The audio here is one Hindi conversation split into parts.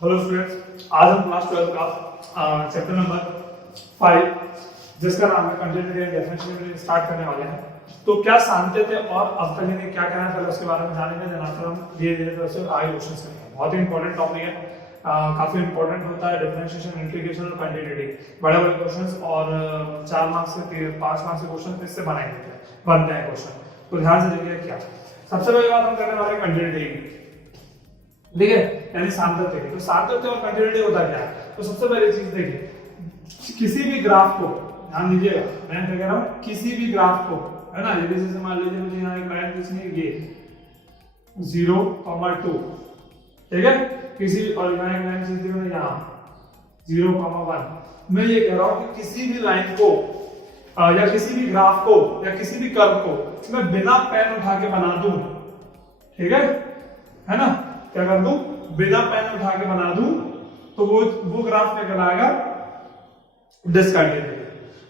हेलो स्टूडेंट्स, आज हम क्लास 12 का चैप्टर नंबर 5 जिसका नाम है कंटिन्यूटी एंड डिफरेंशिएशन स्टार्ट करने वाले हैं। तो क्या सांख्य थे और अवकलन ने क्या कहना है पहले उसके बारे में जानेंगे। देन आफ्टर हम धीरे-धीरे तरह से आगे क्वेश्चंस करेंगे। बहुत ही इंपॉर्टेंट टॉपिक है, काफी इंपॉर्टेंट होता है डिफरेंशिएशन, इंटीग्रेशन और कंटिन्यूटी। बड़े-बड़े क्वेश्चंस और 4 मार्क्स से 5 मार्क्स के क्वेश्चन इससे बनते हैं क्वेश्चन। तो ध्यान से देखिए क्या सबसे पहली बात हम करने वाले हैं कंटिन्यूटी की, ठीक है, यानी सार्थक्य की। तो सार्थक्य और कंटिन्यूटी होता क्या है? तो सबसे पहली चीज देखिए, किसी भी ग्राफ को ध्यान दीजिएगा, मैं क्या कह रहा हूं, किसी भी ग्राफ को, है ना, ये जैसे मान लीजिए मुझे यहाँ एक लाइन खींचनी है, ये 0,2, ठीक है, किसी और यहाँ एक लाइन खींच दी यहाँ 0,1। मैं ये कह रहा हूं कि किसी भी लाइन को या किसी भी ग्राफ को या किसी भी कर्व को मैं बिना पेन उठा के बना दूं, ठीक है ना, क्या कर दूं, बिना पेन उठा के बना दूं, तो वो ग्राफ क्या कहलाएगा, डिसकंटिन्यूटी।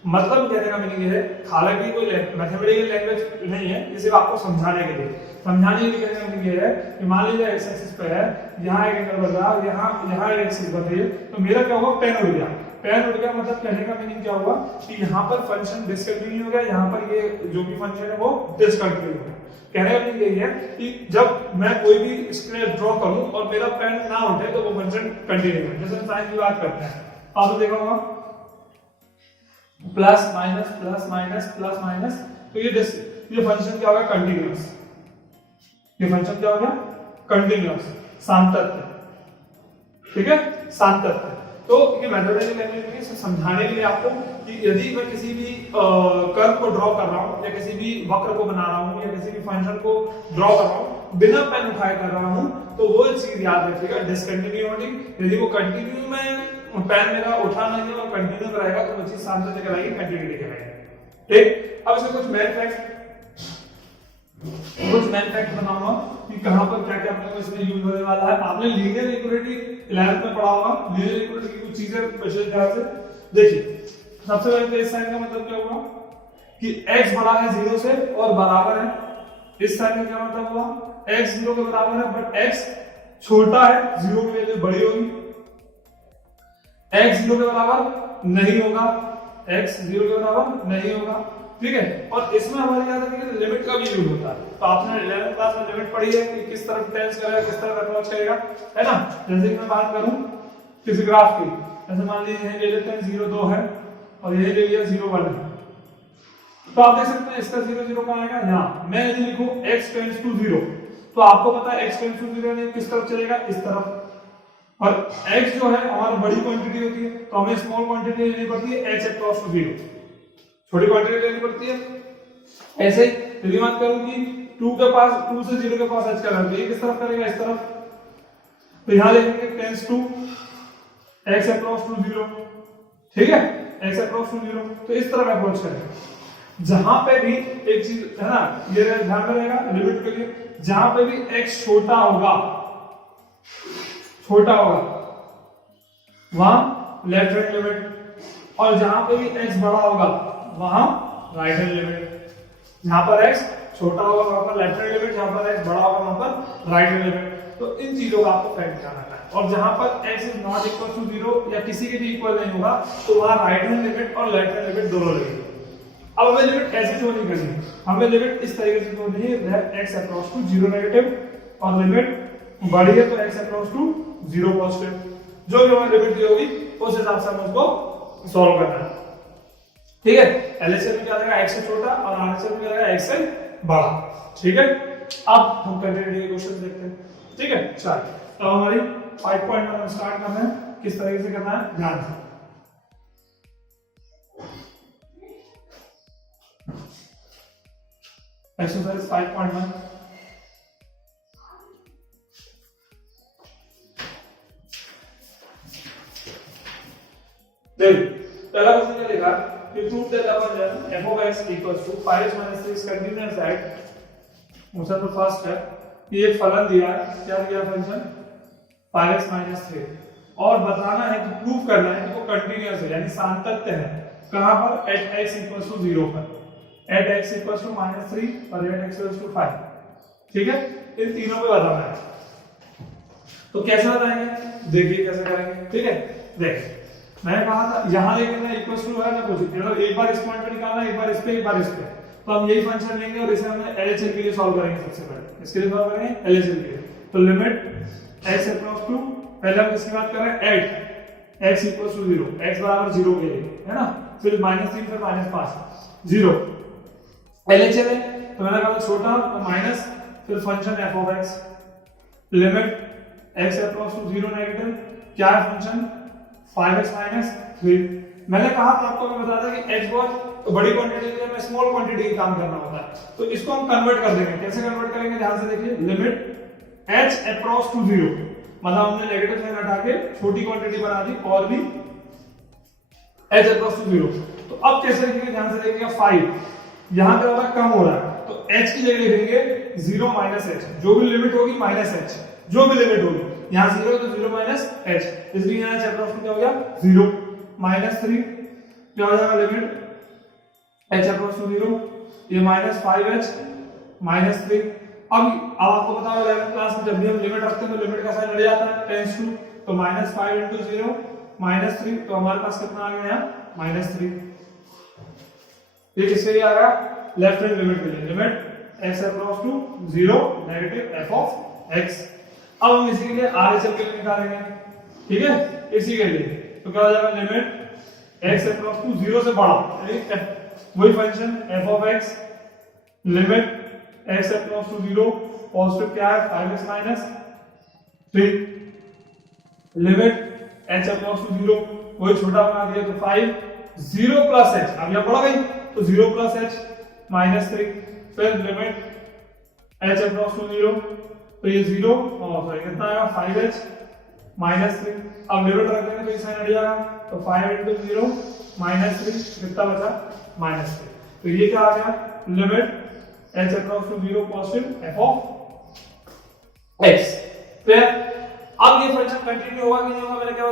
मतलब कहने का मीनिंग ये है, हालांकि कोई मैथमेटिकल लैंग्वेज नहीं है, इसे आपको समझाने के लिए कहने का मीनिंग ये है कि मान लीजिए एक्स एक्सिस पे है, यहाँ एक एंगल बन रहा है, यहाँ एक एक्सिस बन रही है, तो मेरा क्या होगा, पेन उड़ गया। मतलब कहने का मीनिंग क्या हुआ कि यहाँ पर फंक्शन डिसकंटिन्यू हो गया, यहाँ पर ये जो भी फंक्शन है वो डिसकंटिन्यू हो गया। कहने का मीनिंग यही है कि जब मैं कोई भी स्क्वेयर ड्रॉ करूं और मेरा पेन ना उठे तो वो फंक्शन कंटिन्यू है। जैसे साइन की बात करते हैं, आपने देखा होगा plus minus plus minus plus minus, तो ये फंक्शन क्या होगा, कंटिन्यूअस। ये फंक्शन क्या हो गया, कंटिन्यूअस, सातत्य, ठीक है, सातत्य। तो ये मैथमेटिकल लैंग्वेज में समझाने के लिए आपको कि यदि मैं किसी भी कर्व को ड्रॉ कर रहा हूं या किसी भी वक्र को बना रहा हूं या किसी भी फंक्शन को ड्रॉ कर रहा हूं बिना पेन उठाए कर रहा हूं, तो वो चीज याद रखिएगा, डिसकंटिन्यूटी। यदि वो कंटिन्यू में पेन मेरा उठा नहीं है और कंटिन्यू रहेगा तो वो चीज सार्थक्य कहलाएगी, कंटिन्यूटी कहलाएगी। ठीक, अब इसमें कुछ मेन फैक्ट बनाऊंगा कि कहां पर क्या क्या अपने को इसमें यूज होने वाला है। आपने लीनियर इक्वालिटी 11th में पढ़ा होगा, लीनियर इक्वालिटी की कुछ चीजें विशेष ध्यान से देखिए। सबसे पहले तो इस साइन का मतलब क्या हुआ कि x बड़ा है 0 से और बराबर है, इस साइन का क्या मतलब हुआ, x 0 के बराबर है बट x छोटा है, 0 की वैल्यू बड़ी होगी, x 0 के बराबर नहीं होगा, x 0 के बराबर नहीं होगा, ठीक है। और इसमें हमारे याद रखिए लिमिट का भी यूज होता है। तो आपने 11th क्लास में लिमिट पढ़ी है कि किस तरफ टेंस करेगा, किस तरफ अप्रोच करेगा, है ना। जैसे कि मैं बात करूं किसी ग्राफ की, जैसे मान लीजिए ले लेते हैं 0,2 है और ये ले लिया 0,1 है, तो आप देख सकते हैं इसका 0,0 कहां आएगा, यहां। मैं यदि लिखूं x टेंड्स टू 0, तो आपको पता है x टेंड्स टू 0 नहीं किस तरफ चलेगा, इस तरफ। और x जो है हमारी बड़ी क्वांटिटी होती है, तो हमें स्मॉल क्वांटिटी लेनी पड़ती है, h अक्रॉस टू 0, छोटी क्वांटिटी लेनी पड़ती है। ऐसे यदि बात करूं कि 2 से 0 के पास h का वैल्यू, ये किस तरफ करेगा, इस तरफ। तो यहां लिखेंगे tends to x across to 0, ठीक है, x अक्रॉस टू 0, तो इस तरफ अप्रोच करेगा। जहां पे भी एक चीज है ना, ये ध्यान में रहेगा लिमिट के लिए, जहां पे भी x छोटा होगा वहां लेफ्ट हैंड लिमिट, और जहां पे भी x बड़ा होगा वहां राइट हैंड लिमिट। जहां पर x छोटा होगा वहां पर लेफ्ट हैंड लिमिट, जहां पर x बड़ा होगा वहां पर राइट हैंड लिमिट। तो इन चीजों का आपको फैक्ट ध्यान रखना है। और जहां पर x is not equal to 0 या किसी के भी इक्वल नहीं होगा, तो वहां राइट हैंड लिमिट और लेफ्ट हैंड लिमिट दोनों लगेगी। अब हमें लिमिट ऐसे शो नहीं करनी, हमें लिमिट इस तरीके से शो करनी है, x अक्रॉस टू 0 नेगेटिव और लिमिट बड़ी है तो x अक्रॉस टू 0 पॉजिटिव। जो भी हमें लिमिट दी होगी उस हिसाब से हमें उसको सॉल्व करना है, ठीक है। एलएचएस में क्या रहेगा, x से छोटा, और आरएचएस में क्या रहेगा, x से बड़ा, ठीक है। अब हम कंटिन्यूटी के क्वेश्चन देखते हैं, ठीक है। चलिए तो हमारी 5.1 हम स्टार्ट कर रहे हैं, किस तरीके से करना है ध्यान से। एक्सरसाइज 5.1, देखिए पहला क्वेश्चन क्या लिखा कि prove that the function f of x equals to 5x minus 3 is continuous at, मुझे तो फर्स्ट है कि एक फलन दिया है, क्या दिया फंक्शन 5x minus 3, और बताना है कि प्रूव करना है कि वो कंटीन्यूअस है यानी सातत्य है, कहां पर, at x equals to 0 पर, at x equals to -3 और at x equals to 5, ठीक है। इन तीनों पे बताना है। तो कैसे बताएंगे, देखिए कैसे करेंगे। ठीक है, देख मैंने कहा था यहाँ देखना इक्वल टू है ना कुछ, मतलब एक बार इस पॉइंट पे निकालना, एक बार इस पे, एक बार इस पे। तो हम यही फंक्शन लेंगे और इसे हमने एलएचएल के लिए सॉल्व करेंगे। सबसे पहले इसके लिए सॉल्व करेंगे एलएचएल के लिए। तो लिमिट x अप्रॉक्स टू, पहले हम किसकी बात कर रहे हैं, at x equal to 0, x बराबर 0 के लिए, है ना। फिर -3 फिर -5 0 एलएचएल है। तो मैंने कहा छोटा तो माइनस, फिर function f of x, limit x approx to 0 negative, क्या है फंक्शन 5x माइनस 3। मैंने कहा था आपको, मैं बताया था कि x बहुत बड़ी क्वांटिटी के लिए मैं स्मॉल क्वांटिटी का काम करना होता है। तो इसको हम कन्वर्ट कर देंगे। कैसे कन्वर्ट करेंगे, ध्यान से देखिए। लिमिट h अप्रॉक्स टू 0, मतलब हमने नेगेटिव साइन हटा के छोटी क्वांटिटी बना दी और भी h अप्रॉक्स टू 0। तो अब कैसे लिखेंगे, ध्यान से देखिएगा। 5 यहां पे होगा कम हो रहा है, तो h की जगह लिखेंगे 0 माइनस h, जो भी लिमिट होगी माइनस h, जो भी लिमिट होगी। यहाँ 0 तो 0 माइनस h, इसलिए यहाँ h अप्रॉक्स टू क्या हो गया 0 माइनस 3, क्या हो जाएगा लिमिट h अप्रॉक्स टू 0, ये माइनस 5h माइनस 3। अब आपको पता होगा 11th क्लास में जब भी हम लिमिट रखते हैं तो लिमिट का साइन हट जाता है, टेंड्स टू, तो माइनस 5 इंटू 0 माइनस 3, तो हमारे पास कितना आ गया यहाँ माइनस 3। ये किसके लिए आ गया, लेफ्ट हैंड लिमिट के लिए, limit x approx to 0 negative f of x। अब हम इसी के लिए RHL के लिए निकालेंगे। ठीक है, इसी के लिए तो क्या हो जाएगा, लिमिट x अप्रॉक्स टू 0 से बड़ा, वही function f of x, limit x approx to 0, positive क्या है 5x minus 3, limit h approx to 0, वही छोटा बना दिया तो 5 0 प्लस h, अब यहां बढ़ गई तो 0 प्लस h माइनस 3, फिर लिमिट h अप्रॉक्स टू 0, तो ये 0 और सॉरी कितना आएगा 5h माइनस 3। अब लिमिट रख देंगे तो ये साइन हट जाएगा, तो 5 into 0 माइनस 3, कितना बचा माइनस 3। तो ये क्या आ गया, limit h approx to 0 positive f of x। Clear. अब ये फंक्शन कंटिन्यू होगा कि नहीं होगा, मैंने क्या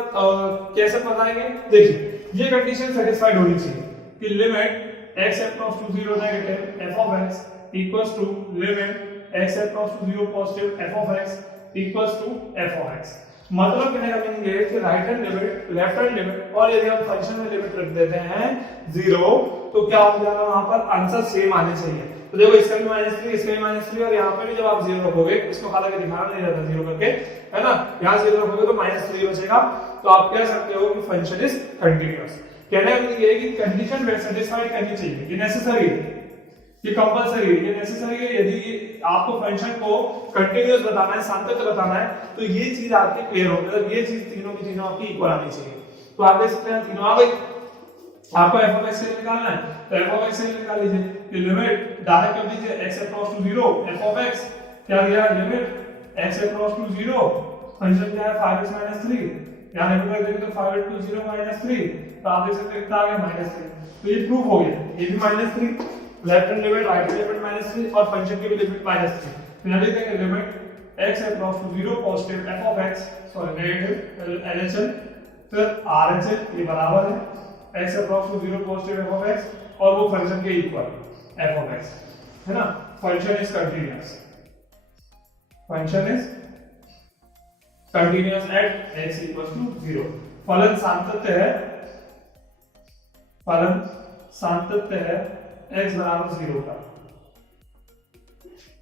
कैसे बताएंगे, देखिए ये कंडीशन सेटिस्फाइड होनी चाहिए कि limit x approx to 0 negative f of x equals to limit x approx to 0 positive f of x equals to f of x। मतलब कहने का मीनिंग ये है कि right hand limit, left hand limit, और यदि हम फंक्शन में लिमिट रख देते हैं 0, तो क्या हो जाएगा, वहां पर आंसर सेम आने चाहिए। तो देखो इसका भी -3, इसका भी -3, और यहाँ पे भी जब आप 0 रखोगे, इसको हालांकि दिखाना नहीं रहता 0 करके, है ना, यहाँ 0 रखोगे तो -3 बचेगा। तो आप कह सकते हो कि फंक्शन इज कंटिन्यूअस। कहने का मीनिंग ये है कि कंडीशन सेटिस्फाई करनी चाहिए, ये नेसेसरी है, ये कंपलसरी है, ये नेसेसरी है। यदि आपको फंक्शन को कंटीन्यूअस बताना है, सातत्य बताना है, तो ये चीज आपकी क्लियर हो, मतलब ये चीज तीनों की तीनों आपकी इक्वल आनी चाहिए। तो आप देख सकते हैं तीनों आ गई। आपको f ऑफ x से निकालना है तो f ऑफ x से निकाल लीजिए, ये लिमिट डायरेक्ट कर दीजिए x approx to 0 f of x, क्या दिया limit x approx to 0, function क्या है 5x - 3, यहां लिमिट रख देंगे तो 5 into 0 - 3, तो आप देख सकते हैं कितना आ गया -3। तो ये प्रूफ हो गया, ये भी -3, left hand limit right hand limit -3 और फंक्शन की भी लिमिट -3। तो यहां लिख देंगे limit x approx to 0 positive f of x, sorry negative LHL, फिर RHL ये बराबर है x approx to 0 positive f of x, और वो फंक्शन के इक्वल f ऑफ x, है ना। Function is continuous, function is continuous at x equals to 0। फलन सातत्य है, फलन सातत्य है x बराबर 0 का।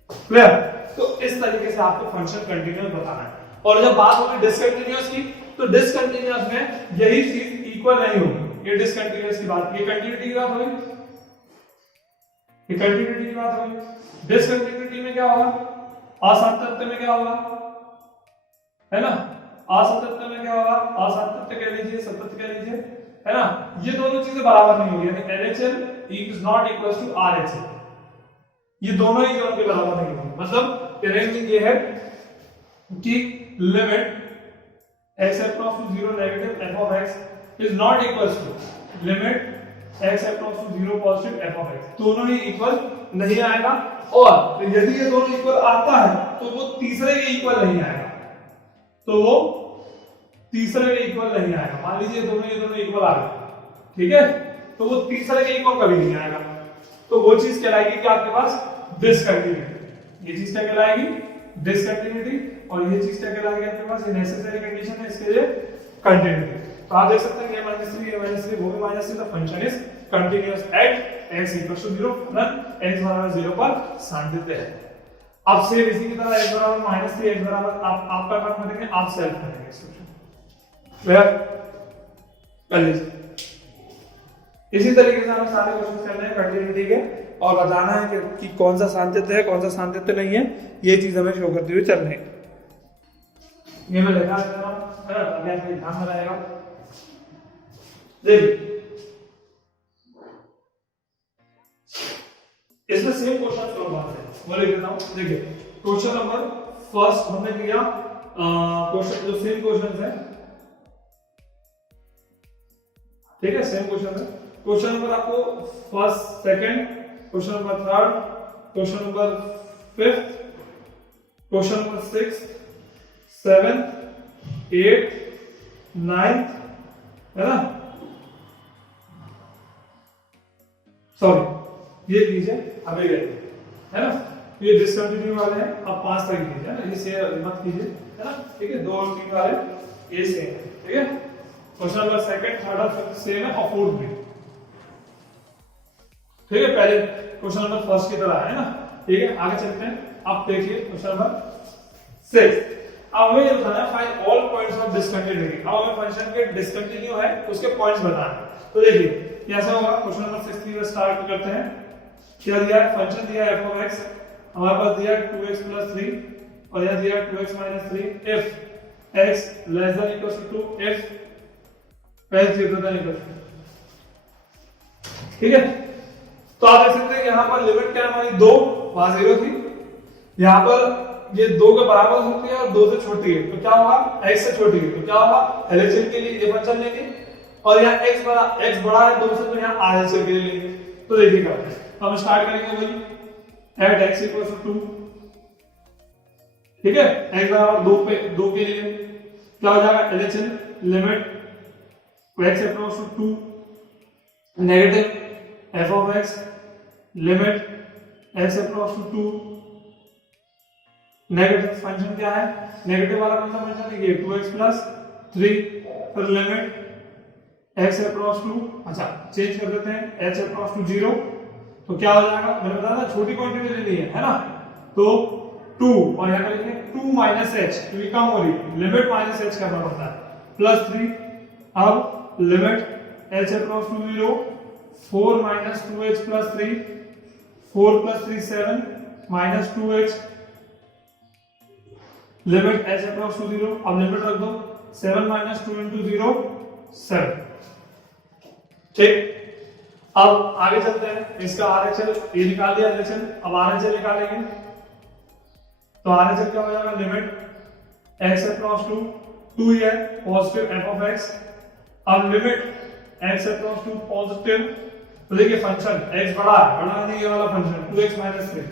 क्लियर। तो इस तरीके से आपको फंक्शन कंटीन्यूअस बताना है। और जब बात होगी डिसकंटीन्यूअस की, तो डिसकंटीन्यूअस में यही चीज इक्वल नहीं होगी। ये डिसकंटीन्यूअस की बात, ये कंटीन्यूटी की बात होगी, ये कंटीन्यूटी की बात होगी। डिसकंटीन्यूटी में क्या होगा, असातत्य में क्या होगा, है ना, असातत्य में क्या होगा, असातत्य कह लीजिए, सतत कह लीजिए, है ना। ये दोनों चीजें बराबर नहीं होगी, यानी LHL is not equal to RHL, ये दोनों ही के बराबर नहीं होंगे। मतलब कहने ये है कि limit x approx to 0 negative f of x is not equal to limit x approx to 0 positive f of x, दोनों ही इक्वल नहीं आएगा। और यदि ये दोनों इक्वल आता है तो वो तीसरे के इक्वल नहीं आएगा, तो वो तीसरे के इक्वल नहीं आएगा। मान लीजिए ये दोनों इक्वल आ गए, ठीक है, तो वो तीसरे के इक्वल कभी नहीं आएगा। तो वो चीज कहलाएगी कि आपके पास डिसकंटिन्यूटी, ये चीज क्या कहलाएगी, डिसकंटिन्यूटी। और ये चीज क्या कहलाएगी आपके पास, ये नेसेसरी कंडीशन है इसके लिए कंटिन्यूटी। तो आप देख सकते हैं ये -3 वो भी -3, तो function is continuous at x = 0 रन x बराबर 0 पर शांतित्य है। अब सेम इसी की तरह x बराबर -3 x बराबर आपका काम करेंगे, आप सेल्फ करेंगे सॉल्यूशन। क्लियर? कर लीजिए। इसी तरीके से हमें सारे क्वेश्चन करने हैं कंटिन्यूटी के और बताना है कि कौन सा शांतित्य है, कौन सा शांतित्य नहीं है, ये चीज हमें शो करते हुए चलनी है। ये मैं लिखा देता हूं, अगर आपको ध्यान में रहेगा। देखिए इसमें सेम क्वेश्चन सॉल्व बात है, वो लिख देता हूं। देखिए क्वेश्चन नंबर फर्स्ट हमने किया, क्वेश्चन जो सेम क्वेश्चन है, ठीक है, सेम क्वेश्चन है। क्वेश्चन नंबर आपको first, second, question number third, question number fifth, question number 6, 7, 8, 9, है ना, सॉरी ये कीजिए अभी गए, है ना, ये डिसकंटिन्यू वाले हैं, आप 5 तक कीजिए, है ना, इसे मत कीजिए, है ना, ठीक है, 2 और 3 वाले ये सेम है, ठीक है। क्वेश्चन नंबर सेकंड, थर्ड और फिफ्थ सेम है और फोर्थ भी, ठीक है, पहले क्वेश्चन नंबर फर्स्ट की तरह है ना, ठीक है। आगे चलते हैं, अब देखिए क्वेश्चन नंबर 6। अब हमें ये बताना है find all points of discontinuity. अब हमें फंक्शन के डिसकंटिन्यू है उसके पॉइंट्स बताना है। तो देखिए कैसा होगा, क्वेश्चन नंबर 6 की स्टार्ट करते हैं। क्या दिया है, फंक्शन दिया है f of x, हमारे पास दिया है 2x + 3 और यहां दिया है 2x - 3 if x less than equals to 2, if x greater than equals to, ठीक है। तो आप देख सकते हैं यहां पर लिमिट क्या है हमारी 2, वहां 0 थी, यहां पर ये 2 के बराबर होती है और 2 से छोटी है, तो क्या होगा, x से छोटी है, तो क्या होगा, LHS के लिए ये फंक्शन लेंगे और यहाँ x बड़ा है 2 से, तो यहाँ RHS के लिए लेंगे। तो देखिए क्या है, हम स्टार्ट करेंगे भाई एट x = 2, ठीक है, x बराबर 2 के लिए क्या हो जाएगा, LHS limit x = 2 negative f of x limit x = 2 negative function क्या है, नेगेटिव वाला कौन सा फंक्शन है, ये 2x + 3 फिर लिमिट x = 2, अच्छा चेंज कर देते हैं h = 0, तो क्या हो जाएगा, मैंने बताया था छोटी क्वांटिटी लेनी है ना, तो 2 और यहां पर लिखेंगे 2 - h, क्योंकि कम हो रही है, लिमिट -h करना पड़ता है, +3, अब limit h = 0, 4 - 2h + 3, 4 + 3 7 - 2h limit h = 0, अब लिमिट रख दो 7 - 2 × 0 7, ठीक। अब आगे चलते हैं, इसका RHL ये निकाल दिया LHL, अब RHL निकालेंगे, तो RHL क्या हो जाएगा, लिमिट x = 2 है पॉजिटिव f of x, अब लिमिट x = 2 पॉजिटिव, तो देखिए फंक्शन x बड़ा है नहीं, ये वाला फंक्शन 2x - 3,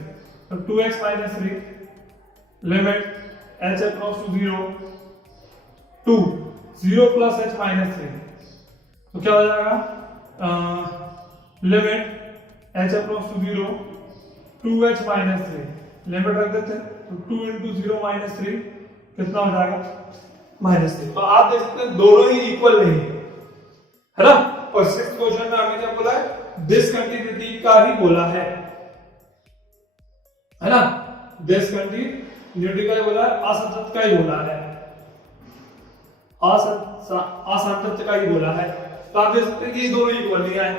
तो 2x - 3 लिमिट h = 0, 2 0 + h - 3, तो क्या हो जाएगा, लिमिट h = 0, 2h - 3 लिमिट रख देते हैं, तो 2 × 0 - 3 कितना हो जाएगा, -3। तो आप देख सकते हैं दोनों ही इक्वल नहीं है ना। और 6th क्वेश्चन में आपने क्या बोला है, डिसकंटिन्यूटी का ही बोला है ना, डिसकंटिन्यूटी का ही बोला है, असंतत का ही बोला है, असंतत का ही बोला है। तो आप देख सकते हैं कि ये दोनों इक्वल नहीं आए,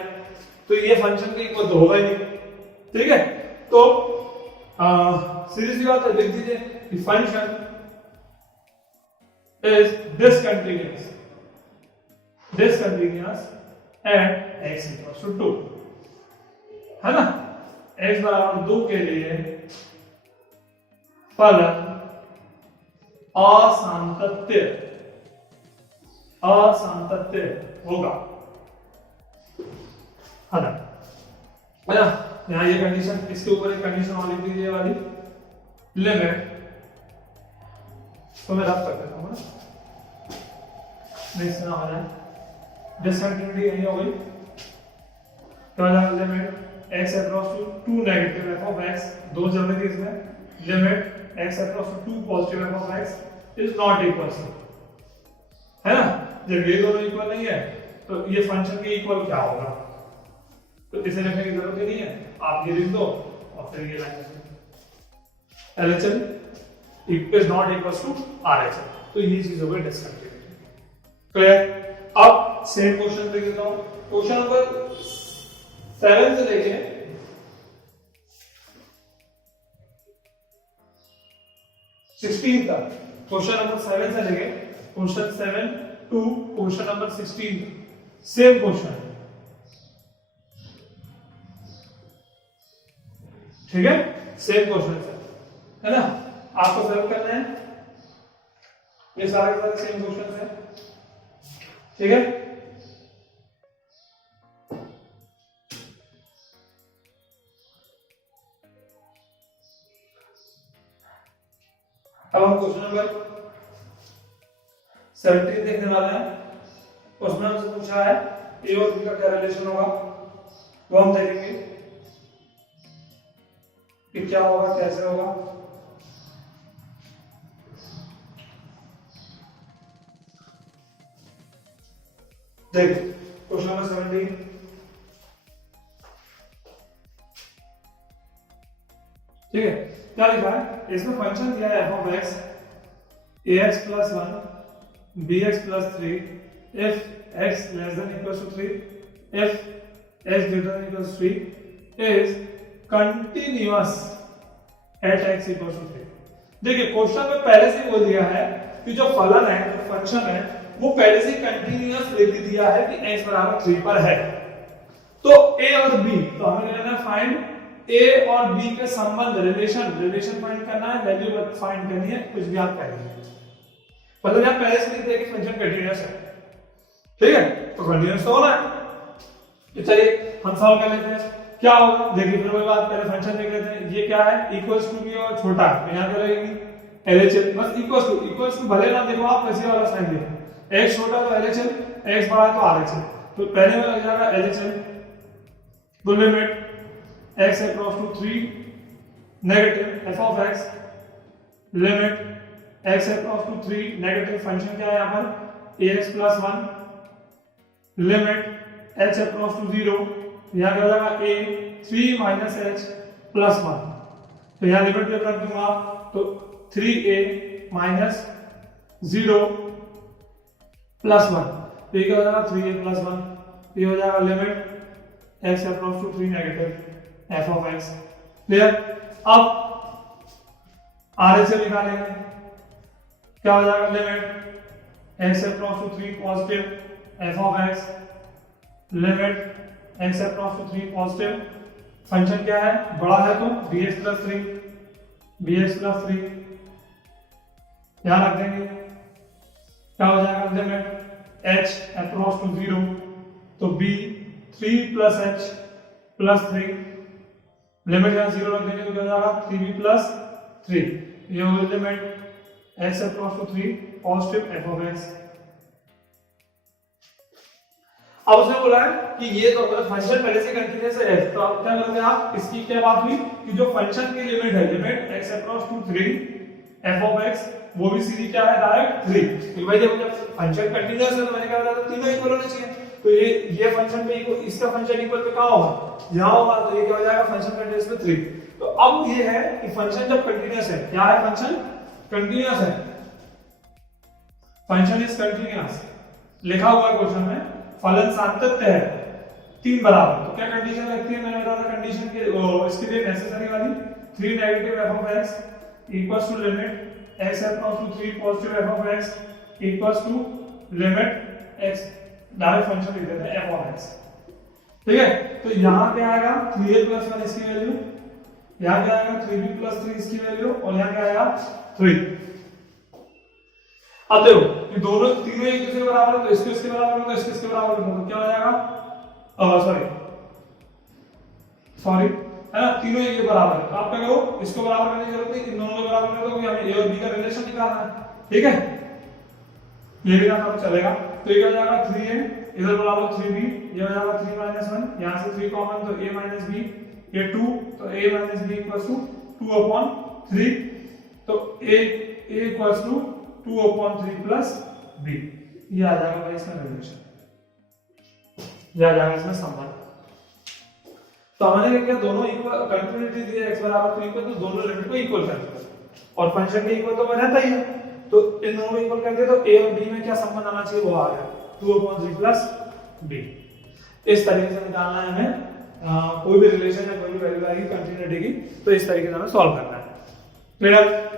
तो ये फंक्शन के इक्वल तो होगा ही नहीं, ठीक है। तो सीधी सी बात है, लिख दीजिए कि function is discontinuous at x = 2, है ना, x = 2 के लिए फलन असांतत्य होगा, है ना, यहाँ ये कंडीशन, इसके ऊपर एक कंडीशन और लिख दीजिए वाली लिमिट, तो मैं रफ कर देता हूँ ना, नेक्स्ट ना हो जाए, डिसकंटिन्यूटी यही हो गई, क्या हो जाएगा, limit x = 2 negative f of x, 2 जल्दी थी इसमें, limit x approx to 2 positive f of x is not equal to, है ना, जब ये दोनों इक्वल नहीं है तो ये फंक्शन के इक्वल क्या होगा, तो इसे लिखने की जरूरत ही नहीं है, आप ये लिख दो और फिर ये line LHS is not equal to RHS, तो ये चीज हो गई डिस्कंटिन्यूटी। क्लियर? अब सेम क्वेश्चन पे देता हूं, क्वेश्चन नंबर 7 से लेके 16 तक, क्वेश्चन नंबर 7 से लेके question 7 to question number 16 same question, ठीक है, सेम क्वेश्चन है ना, आपको सॉल्व करना है, ये सारे सेम क्वेश्चन है, ठीक है। अब हम क्वेश्चन नंबर 17 देखने वाले हैं, उसमें हमसे पूछा है ए और बी का क्या रिलेशन होगा, वो हम देखेंगे कि क्या होगा, कैसे होगा। देखो क्वेश्चन नंबर 17, ठीक है, क्या लिखा है, इसमें फंक्शन दिया है f of x ax plus 1 bx plus 3 if x less than equals to 3 if x greater than equals to 3 is continuous at x equals to 3। देखिए क्वेश्चन में पहले से बोल दिया है कि जो फलन है, जो फंक्शन है, वो पहले से कंटीन्यूअस लेके दिया है कि x बराबर 3 पर है, तो a और b, तो हमें लेना है फाइंड a और b के संबंध, रिलेशन फाइंड करना है, वैल्यू फाइंड करनी है, कुछ भी आप करेंगे, मतलब यहां पहले से लिख दिया कि फंक्शन कंटीन्यूअस है, ठीक है, तो कंटीन्यूअस तो होना है, तो चलिए हम सॉल्व कर लेते हैं, क्या होगा, देखिए फिर वही बात, पहले फंक्शन देख लेते हैं, ये क्या है, इक्वल्स टू की और छोटा है, तो यहां क्या रहेगी LHS, बस इक्वल्स टू भले ना देखो आप, वैसे वाला साइन देखो, x छोटा तो LHS, x बड़ा है तो RHS, तो पहले में लग जाएगा LHS, तो limit x across to 3 negative f of x, limit x across to 3 negative, function क्या है यहां पर ax plus 1, limit h across to 0, यहां क्या हो जाएगा a 3 माइनस h प्लस 1, तो यहां लिमिट पे कर दूंगा तो 3a माइनस 0 प्लस 1, तो ये क्या हो जाएगा 3a प्लस 1, ये हो जाएगा limit x across to 3 negative f of x। Clear? अब RHS निकालेंगे, क्या हो जाएगा, limit x across to 3 positive f of x, limit x across to 3 positive, function क्या है, बड़ा है तो bx प्लस 3 यहां रख देंगे, क्या हो जाएगा, लिमिट h अक्रॉस टू 0, तो b 3 plus h plus 3, limit यहां 0 रख देंगे तो क्या हो जाएगा 3b प्लस 3, ये होगी limit x across to 3 positive f of x। अब उसने बोला है कि ये तो फंक्शन पहले से कंटीन्यूअस है, तो अब क्या करोगे आप, इसकी क्या बात हुई कि जो फंक्शन की लिमिट है, limit x across to 3 f of x, वो भी सीधी क्या है, डायरेक्ट 3, क्योंकि भाई जब फंक्शन कंटीन्यूअस है तो मैंने कहा था तीनों इक्वल होने चाहिए, तो ये फंक्शन पे इक्वल, इसका फंक्शन इक्वल पे कहां होगा, यहां होगा, तो ये क्या हो जाएगा, फंक्शन कंटीन्यूअस पे 3। तो अब ये है कि फंक्शन जब कंटीन्यूअस है, क्या है, फंक्शन कंटीन्यूअस है, फंक्शन इज कंटीन्यूअस, लिखा हुआ है क्वेश्चन में, फलन सातत्य है 3 बराबर, तो क्या कंडीशन लगती है, मैंने बताया था कंडीशन के इसके लिए नेसेसरी वाली 3 negative f of x equals to limit x across to 3 positive f of x equals to limit x, direct function लिख देते हैं f ऑफ x, ठीक है। तो यहां क्या आएगा 3a प्लस 1 इसकी वैल्यू, यहां क्या आएगा 3b प्लस 3 इसकी वैल्यू, और यहां क्या आएगा 3। अब देखो ये दोनों तीनों एक दूसरे के बराबर है, तो इसके बराबर होगा, इसके बराबर होगा, तो क्या हो जाएगा, सॉरी है ना, तीनों एक बराबर है, तो आप क्या करो, इसको बराबर करने की जरूरत नहीं, इन दोनों को बराबर कर दो, हमें a और b का रिलेशन निकालना है, ठीक है, ये भी ना काम चलेगा, तो ये क्या हो जाएगा 3a इधर बराबर 3b, ये हो जाएगा 3 माइनस 1, यहां से 3 कॉमन, तो a माइनस b, ये 2, तो a minus b equals to 2 upon 3, a equals to 2/3 plus b, ये आ जाएगा भाई इसमें रिलेशन, ये आ जाएगा इसमें संबंध। तो हमने क्या किया, दोनों इक्वल कंटिन्यूटी दी है x बराबर 3 पर, तो दोनों लिमिट को इक्वल कर दिया और फंक्शन के इक्वल तो रहता ही है, तो इन दोनों को इक्वल कर दिया, तो a और b में क्या संबंध आना चाहिए वो आ गया 2/3 प्लस b। इस तरीके से निकालना है हमें कोई भी रिलेशन या कोई भी वैल्यू आएगी कंटिन्यूटी की, तो इस तरीके से हमें सॉल्व करना है। क्लियर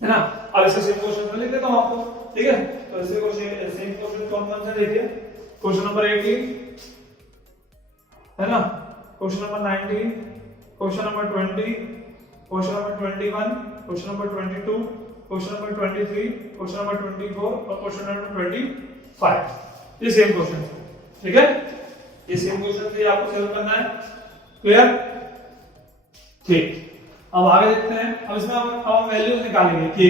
है ना? अब इसे सेम क्वेश्चन में लिख देता हूं आपको, ठीक है? तो इसे क्वेश्चन सेम क्वेश्चन कौन से देखिए, क्वेश्चन नंबर 18 है ना, question number 19, question number 20, question number 21, question number 22, question number 23, question number 24 और क्वेश्चन नंबर 25, ये सेम क्वेश्चन है, ठीक है? ये सेम क्वेश्चन से आपको सॉल्व करना है। क्लियर? ठीक, अब आगे देखते हैं। अब इसमें हम वैल्यूज निकालेंगे k की,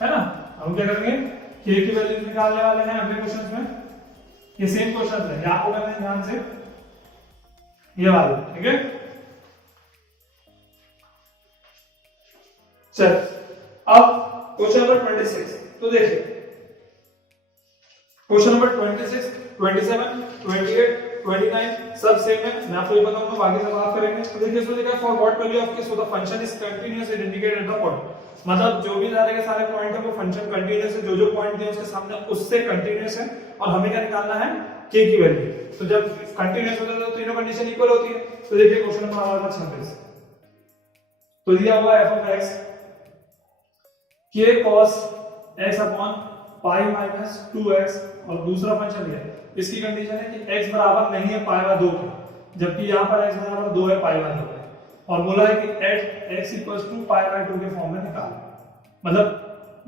है ना? हम क्या करेंगे, k की वैल्यूज निकालने वाले हैं अगले क्वेश्चन में। ये सेम क्वेश्चन है, ये आपको करना है ध्यान से, ये वाले, ठीक है? चल, अब क्वेश्चन नंबर 26, तो देखिए क्वेश्चन नंबर 26, 27, 28, 29 सब सेम है, मैं आपको ये बताऊंगा, बाकी सब बात करेंगे। तो देखिए इसमें लिखा है for what value of k so the function is continuous and indicated at the point, मतलब जो भी सारे के सारे पॉइंट है वो फंक्शन कंटीन्यूअस है, जो पॉइंट दिए उसके सामने उससे कंटीन्यूअस है, और हमें क्या निकालना है, k की वैल्यू। तो जब कंटीन्यूअस होता है तो तीनों कंडीशन इक्वल होती है। तो देखिए क्वेश्चन नंबर हमारा 26, तो दिया हुआ f of x k cos x upon pi minus 2x, और दूसरा फंक्शन दिया है, इसकी कंडीशन है कि x बराबर नहीं है पाई बाय 2 के, जबकि यहां पर x बराबर 2 है पाई बाय 2 के, और बोला है कि at x equals to pi by 2 के फॉर्म में निकाल, मतलब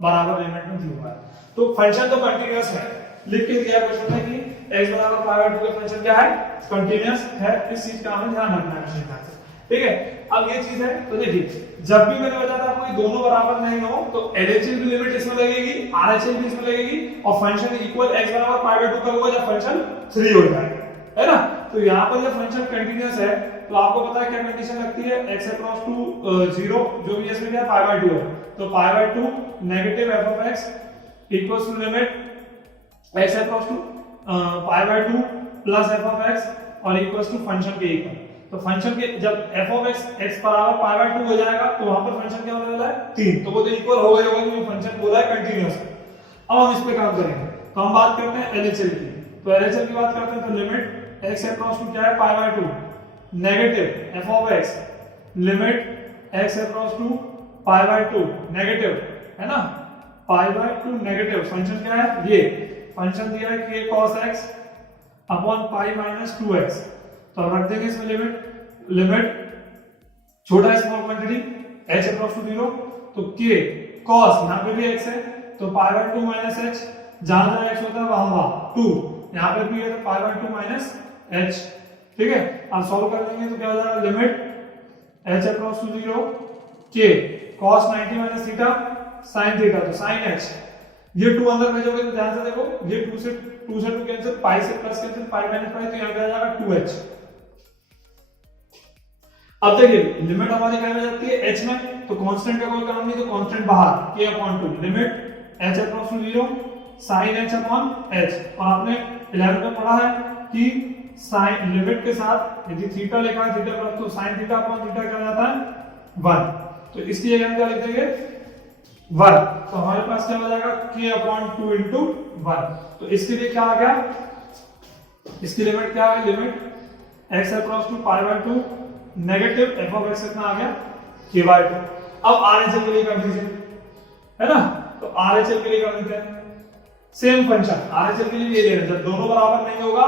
बराबर लिमिट में दिया हुआ है। तो फंक्शन तो कंटीन्यूअस है, लिख के दिया क्वेश्चन में कि x बराबर पाई बाय 2 का फंक्शन क्या है, कंटीन्यूअस है। इस चीज का हमें ध्यान रखना है, ठीक है? अब ये चीज है, तो देखिए जब भी मैंने बताया था आपको दोनों बराबर नहीं हो तो LHS की लिमिट इसमें लगेगी, RHS भी इसमें लगेगी, और फंक्शन इक्वल x बराबर पाई बाय 2 करूंगा जब फंक्शन 3 हो जाएगा, है ना? तो यहां पर जब फंक्शन कंटीन्यूअस है तो आपको पता है क्या कंडीशन लगती है, x अक्रॉस टू 0, जो भी इसमें क्या है पाई बाय 2 है, तो pi by 2 negative f of x equals to limit x across to pi by 2 plus f of x और इक्वल्स टू फंक्शन के इक्वल। तो फंक्शन के जब f of x x बराबर पाई बाय 2 हो जाएगा तो वहां पर फंक्शन क्या होने वाला है, 3, तो वो तो इक्वल हो गया होगा क्योंकि फंक्शन बोला है कंटीन्यूअस है। अब हम इस पे काम करेंगे, तो हम बात करते हैं LHS की। तो LHS की बात करते हैं तो लिमिट x अक्रॉस टू क्या है pi by 2 negative f of x limit x across to pi by 2 negative, है ना, पाई बाय 2 नेगेटिव, फंक्शन क्या है, ये फंक्शन दिया है k cos x upon pi minus 2x, तो रख देंगे इसमें लिमिट छोटा small quantity h approx to 0, तो k cos यहां पे भी x है तो पाई बाय 2 माइनस h, जहां जहां x होता है वहां 2, यहां पे भी है तो पाई बाय 2 माइनस h, ठीक है? अब सॉल्व कर लेंगे तो क्या हो जाएगा, limit h approx to 0 k cos 90 minus theta sin theta, तो sin h, ये 2 अंदर भेजोगे तो ध्यान से देखो, ये 2 से 2 कैंसिल, पाई से plus cancel, pi minus pi, तो यहां पे आ जाएगा 2h। अब देखिए लिमिट हमारी क्या हो जाती है h में, तो कांस्टेंट का कोई काम नहीं, तो कांस्टेंट बाहर k upon 2 limit h approx to 0 sin h upon h, और आपने 11 में पढ़ा है कि sin लिमिट के साथ यदि थीटा लिखा है थीटा प्लस, तो sin थीटा अपॉन थीटा क्या हो जाता है 1, तो इसकी जगह क्या लिख देंगे 1, तो हमारे पास क्या हो जाएगा k अपॉन 2 into 1, तो इसके लिए क्या आ गया, इसकी लिमिट क्या है, limit x across to pi by 2 negative f of x कितना आ गया k बाय 2। अब RHS के लिए कर दीजिए, है ना, तो RHS के लिए कर देते हैं सेम फंक्शन, RHS के लिए ये लेना, जब दोनों बराबर नहीं होगा,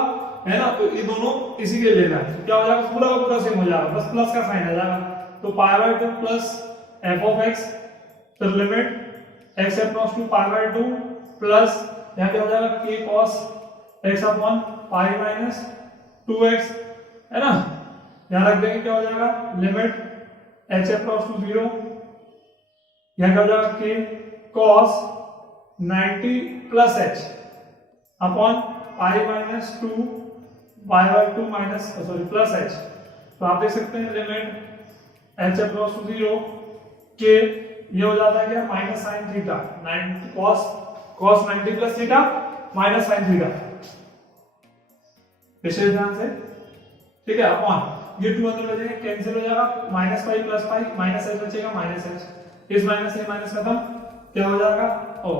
है ना, तो ये दोनों इसी के लेना है, तो क्या हो जाएगा, पूरा का पूरा सेम हो जाएगा, बस प्लस का साइन आ जाएगा, तो pi by 2 plus f of x, तो limit x across to pi by 2 plus यहां पे हो जाएगा k cos x upon pi minus 2x, है ना, यहां रख देंगे क्या हो जाएगा, लिमिट h अप्रॉक्स टू 0, यहां क्या हो जाएगा k cos 90 plus h upon pi minus 2 pi by 2 minus sorry plus h, तो आप देख सकते हैं limit h approx to 0 k ये हो जाता है क्या minus sine theta, cos 90 plus theta minus sine theta, विशेष ध्यान से, ठीक है, अपॉन ये 2 अंदर बचेगा, कैंसिल हो जाएगा, minus pi plus pi, minus H बचेगा, माइनस एच, इस माइनस से माइनस खत्म, क्या हो जाएगा, ओ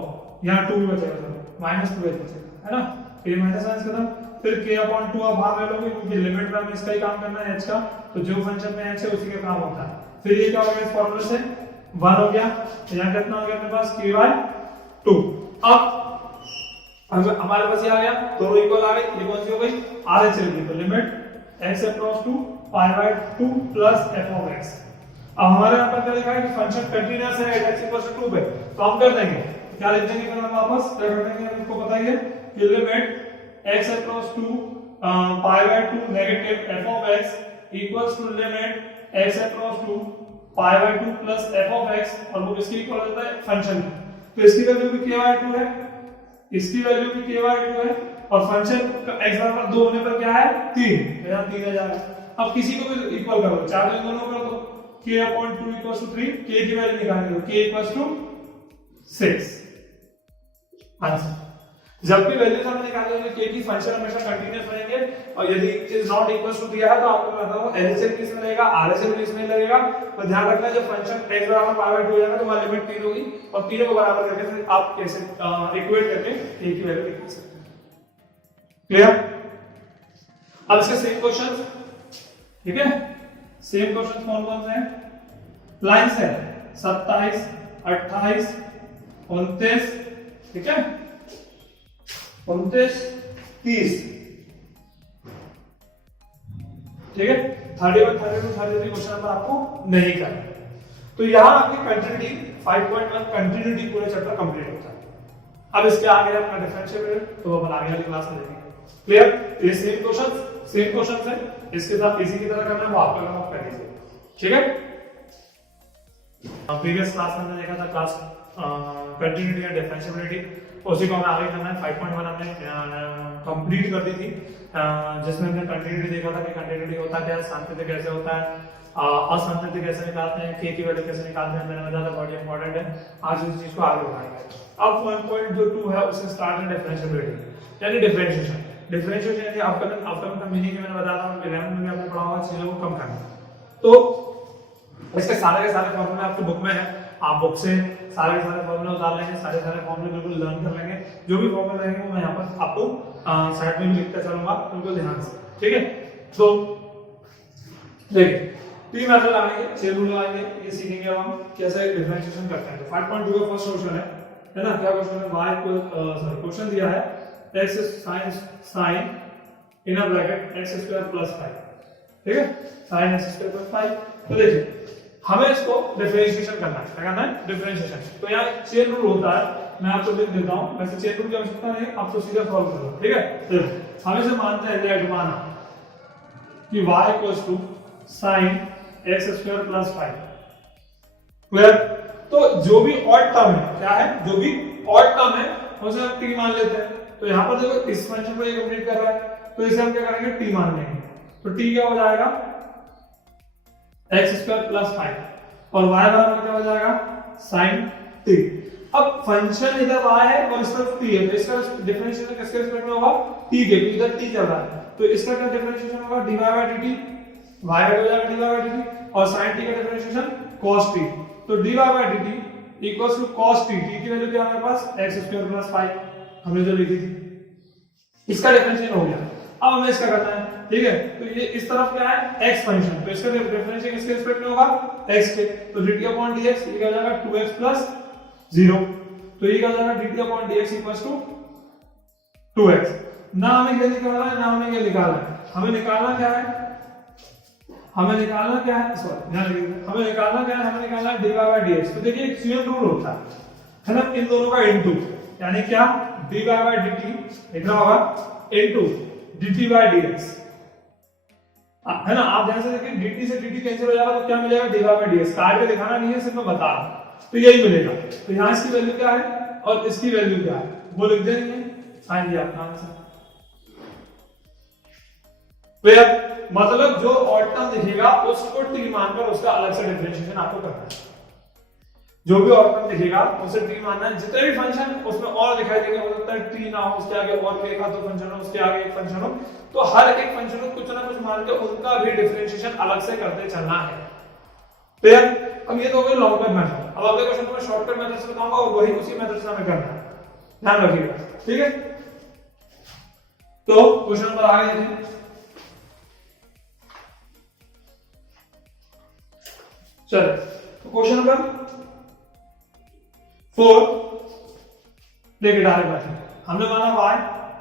यहाँ 2 भी बचेगा, चलो माइनस 2h बचेगा, है ना, ये माइनस माइनस खत्म, फिर k अपॉन 2 आप बाहर ले लोगे क्योंकि लिमिट में हमें इसका ही काम करना है h का, तो जो फंक्शन में h है उसी का काम होता है, फिर ये क्या हो गया इस फॉर्मूले से 1 हो गया, यहाँ कितना हो गया अपने पास k/2, अब हमारे पास ये आ गया, दोनों इक्वल आ गए, ये कौन सी हो गई RHS की, तो limit x approx to π/2 plus f of x। अब हमारे यहाँ पर क्या लिखा है कि फंक्शन कंटीन्यूअस है एट x 2 पे, तो हम कर देंगे क्या लिख देंगे, फिर हम वापस क्या कर देंगे, आपको पता ही है कि limit x approx to π/2 negative f of x equals to limit x approx to π/2 plus f of x, और वो किसकी इक्वल होता है फंक्शन, तो इसकी वैल्यू भी k/2 है, इसकी वैल्यू भी k/2 है, और फंक्शन x बराबर 2 होने पर क्या है 3, तो यहाँ 3 आ जाएगा। अब किसी को भी इक्वल करो, चार दोनों कर दो, k upon 2 equals to 3, k की वैल्यू निकालनी हो, k इक्वल्स टू 6, आंसर। जब भी वैल्यूज हमने निकाले होंगे k की, फंक्शन हमेशा कंटीन्यूअस रहेंगे, और यदि इज नॉट इक्वल्स टू दिया है तो आपको बता दूं LHS किस में लगेगा, RHS किस में लगेगा, तो ध्यान रखना जब फंक्शन x बराबर π/2 हो जाएगा तो वहां लिमिट 3 होगी, और तीनों को बराबर करके फिर आप कैसे इक्वेट करके k की वैल्यू निकाल सकते हैं, क्लियर। अब इसके सेम क्वेश्चंस, ठीक है, सेम क्वेश्चंस कौन कौन से हैं, लाइंस है 27, 28, 29, ठीक है, 29, 30, ठीक है, 31, 32, 33 क्वेश्चन नंबर आपको नहीं करना, तो यहां आपकी कंटिन्यूटी 5.1 कंटिन्यूटी पूरे चैप्टर कंप्लीट होता है। अब इसके आगे अपना डिफरेंशियल तो अपन आगे वाली क्लास में देखेंगे, क्लियर। ये सेम क्वेश्चंस है, इसके साथ इसी की तरह करना है, वो आपका काम आप कर लीजिए, ठीक है। प्रीवियस क्लास में हमने देखा था क्लास कंटिन्यूटी एंड डिफरेंशिएबिलिटी, उसी को हमें आगे करना है। 5.1 हमने कंप्लीट कर दी थी, जिसमें हमने कंटिन्यूटी देखा था कि कंटिन्यूटी होता क्या है, सांतत्य कैसे होता है, असंतत्य कैसे निकालते हैं, k की वैल्यू कैसे निकालते हैं, मैंने बताया था बहुत इंपॉर्टेंट है, आज इस चीज को आगे बढ़ाएंगे। अब 1.2 है उससे स्टार्ट है डिफरेंशिएबिलिटी यानी डिफरेंशिएशन। डिफरेंशिएशन यानी अवकलन का मीनिंग मैंने बताया था 11 में भी आपने पढ़ा होगा, चीजों को कम करना। तो इसके सारे के सारे फॉर्मूले आपकी बुक में है, आप बुक से सारे के सारे फॉर्मूले उतार लेंगे, सारे सारे फॉर्मूले बिल्कुल लर्न कर लेंगे, जो भी फॉर्मूले रहेंगे वो मैं यहाँ पर आपको साइड में भी लिखता चलूंगा, बिल्कुल ध्यान से, ठीक है। तो देखिए तीन मेथड आएंगे, छह रूल आएंगे, ये सीखेंगे अब हम कैसे डिफरेंशिएशन करते हैं। तो 5.2 का फर्स्ट क्वेश्चन है ना, क्या क्वेश्चन है, y को क्वेश्चन दिया है x sin in a bracket x² + 5, ठीक है, sin x² + 5। तो देखिए हमें इसको डिफरेंशिएशन करना है, क्या करना है डिफरेंशिएशन। तो यहाँ चेन रूल होता है, मैं आपको लिख देता हूं, वैसे चेन रूल की आवश्यकता नहीं, आप तो सीधा सॉल्व कर लो, ठीक है। हम इसे मानते हैं लेट माना कि y = sin x² + 5, क्लियर। तो जो भी ऑड टर्म है, क्या है, जो भी ऑड टर्म है उसे हम t मान लेते हैं। तो यहाँ पर देखो इस फंक्शन को ये कंप्लीट कर रहा है, तो इसे हम क्या करेंगे t मान लेंगे, तो t क्या हो जाएगा x² + 5 और y बराबर क्या हो जाएगा sin t। अब फंक्शन इधर y है और इस तरफ t है, तो इसका डिफरेंशिएशन किसके रिस्पेक्ट में होगा, t के, तो इधर t चल रहा है, तो इसका क्या डिफरेंशिएशन होगा dy/dt, y का हो जाएगा dy/dt, और sin t का डिफरेंशिएशन cos t, तो dy/dt = cos t, t की वैल्यू क्या है हमारे पास x² + 5 हमने जो लिखी थी, इसका डिफरेंशिएशन हो गया। अब हमें इसका करना है, ठीक है। तो ये इस तरफ क्या है x फंक्शन, तो इसका डिफरेंशिएशन किसके रिस्पेक्ट में होगा x के, तो dt/dx ये क्या हो जाएगा 2x + 0, तो ये क्या हो जाएगा dt/dx = 2x। ना हमें ये निकालना है ना हमें ये निकालना है, हमें निकालना क्या है, हमें निकालना क्या है, सॉरी ध्यान रखिए, हमें निकालना क्या है, हमें निकालना है dy/dx। तो देखिए एक चेन रूल होता है ना, इन दोनों का इनटू, यानी क्या dy/dt लिखना होगा इनटू dt/dx, है ना। आप ध्यान से देखिए dt से dt कैंसिल हो जाएगा, तो क्या मिलेगा dy/dx, काट के दिखाना नहीं है, सिर्फ मैं बता रहा हूं, तो यही मिलेगा। तो यहां इसकी वैल्यू क्या है और इसकी वैल्यू क्या है वो लिख देंगे, फाइंड दिया अपना आंसर। क्लियर, मतलब जो ऑड टर्म दिखेगा उसको t मानकर उसका अलग से डिफरेंशिएशन आपको करना है। जो भी आउटकम दिखेगा उसे टी मानना है। जितने भी फंक्शन उसमें और दिखाई देंगे, हो सकता है टी ना हो, उसके आगे और एक आध दो फंक्शन हो, उसके आगे एक फंक्शन हो, तो हर एक फंक्शन को कुछ ना कुछ मान के उनका भी डिफरेंशिएशन अलग से करते चलना है। क्लियर? अब ये तो हो गया लॉन्ग टर्म मेथड। अब अगले क्वेश्चन को मैं शॉर्टकट मेथड से बताऊंगा और वही उसी मेथड से हमें करना है, ध्यान रखिएगा, ठीक है। तो क्वेश्चन नंबर आगे देखिए, चलो तो क्वेश्चन नंबर 4 देखिए डायरेक्ट बैठे, हमने माना y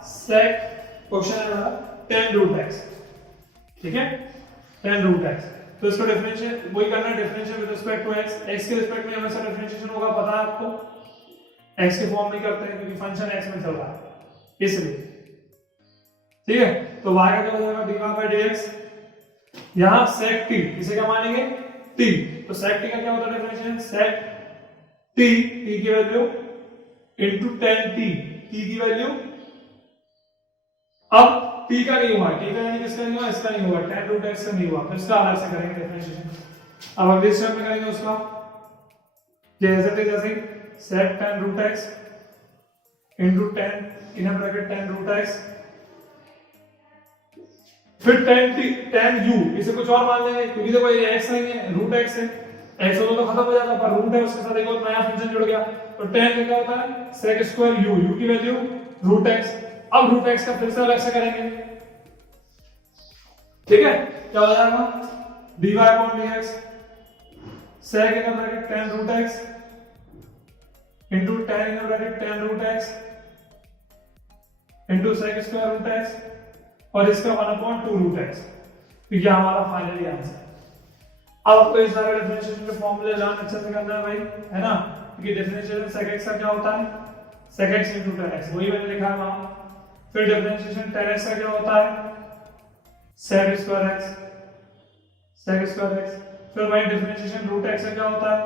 sec क्वेश्चन है हमारा tan रूट x, ठीक है, tan रूट x। तो इसको डिफरेंशिएट वही करना है, differentiate with respect to x, x के रिस्पेक्ट में हमेशा डिफरेंशिएशन होगा, पता है आपको, x के फॉर्म में करते हैं क्योंकि फंक्शन x में चल रहा है इसलिए, ठीक है। तो y का क्या हो जाएगा dy/dx, यहां sec t, इसे क्या मानेंगे t, तो sec t का क्या होता है डिफरेंशिएशन, sec t, t की value into tan t, t की वैल्यू, अब t का नहीं हुआ, t का यानी किसका नहीं हुआ, इसका नहीं हुआ, tan रूट x का नहीं हुआ, तो इसका अलग से करेंगे डिफरेंशिएशन। अब अगले स्टेप में करेंगे उसका जैसे sec tan root x into tan inner bracket tan root x, फिर tan u, इसे कुछ और मान लेंगे क्योंकि देखो ये x नहीं है, रूट x है, x होता तो खत्म हो जाता, पर रूट है उसके साथ एक और नया फंक्शन जुड़ गया, तो tan क्या होता है sec स्क्वायर u, u की वैल्यू रूट x। अब रूट x का फिर से अलग से करेंगे, ठीक है, क्या हो जाएगा dy/dx sec inner bracket tan root x into tan inner bracket tan root x into sec square root x और इसका 1/2 रूट x। तो ये हमारा फाइनली आंसर। अब आपको इस सारे डिफरेंशिएशन के फॉर्मूले जान अच्छे से करना है भाई, है ना, क्योंकि डिफरेंशिएशन sec x का क्या होता है sec x into tan x, वही मैंने लिखा है वहां। फिर डिफरेंशिएशन tan x का क्या होता है sec square x, sec square x। फिर भाई डिफरेंशिएशन रूट x का क्या होता है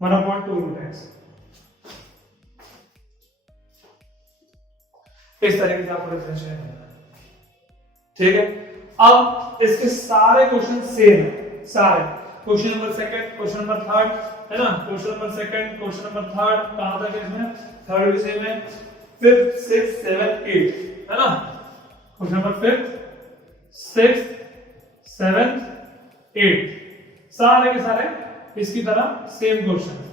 1/2 रूट x। इस तरीके से आपको डिफरेंशिएट करना है, ठीक है। अब इसके सारे क्वेश्चन सेम है, सारे question number second, question number third, है ना, question number second, question number third, कहां तक है इसमें, थर्ड भी सेम है, फिफ्थ, सिक्स्थ, सेवंथ, एट, है ना, question number fifth, sixth, seventh, eight, सारे के सारे इसकी तरह सेम क्वेश्चन है,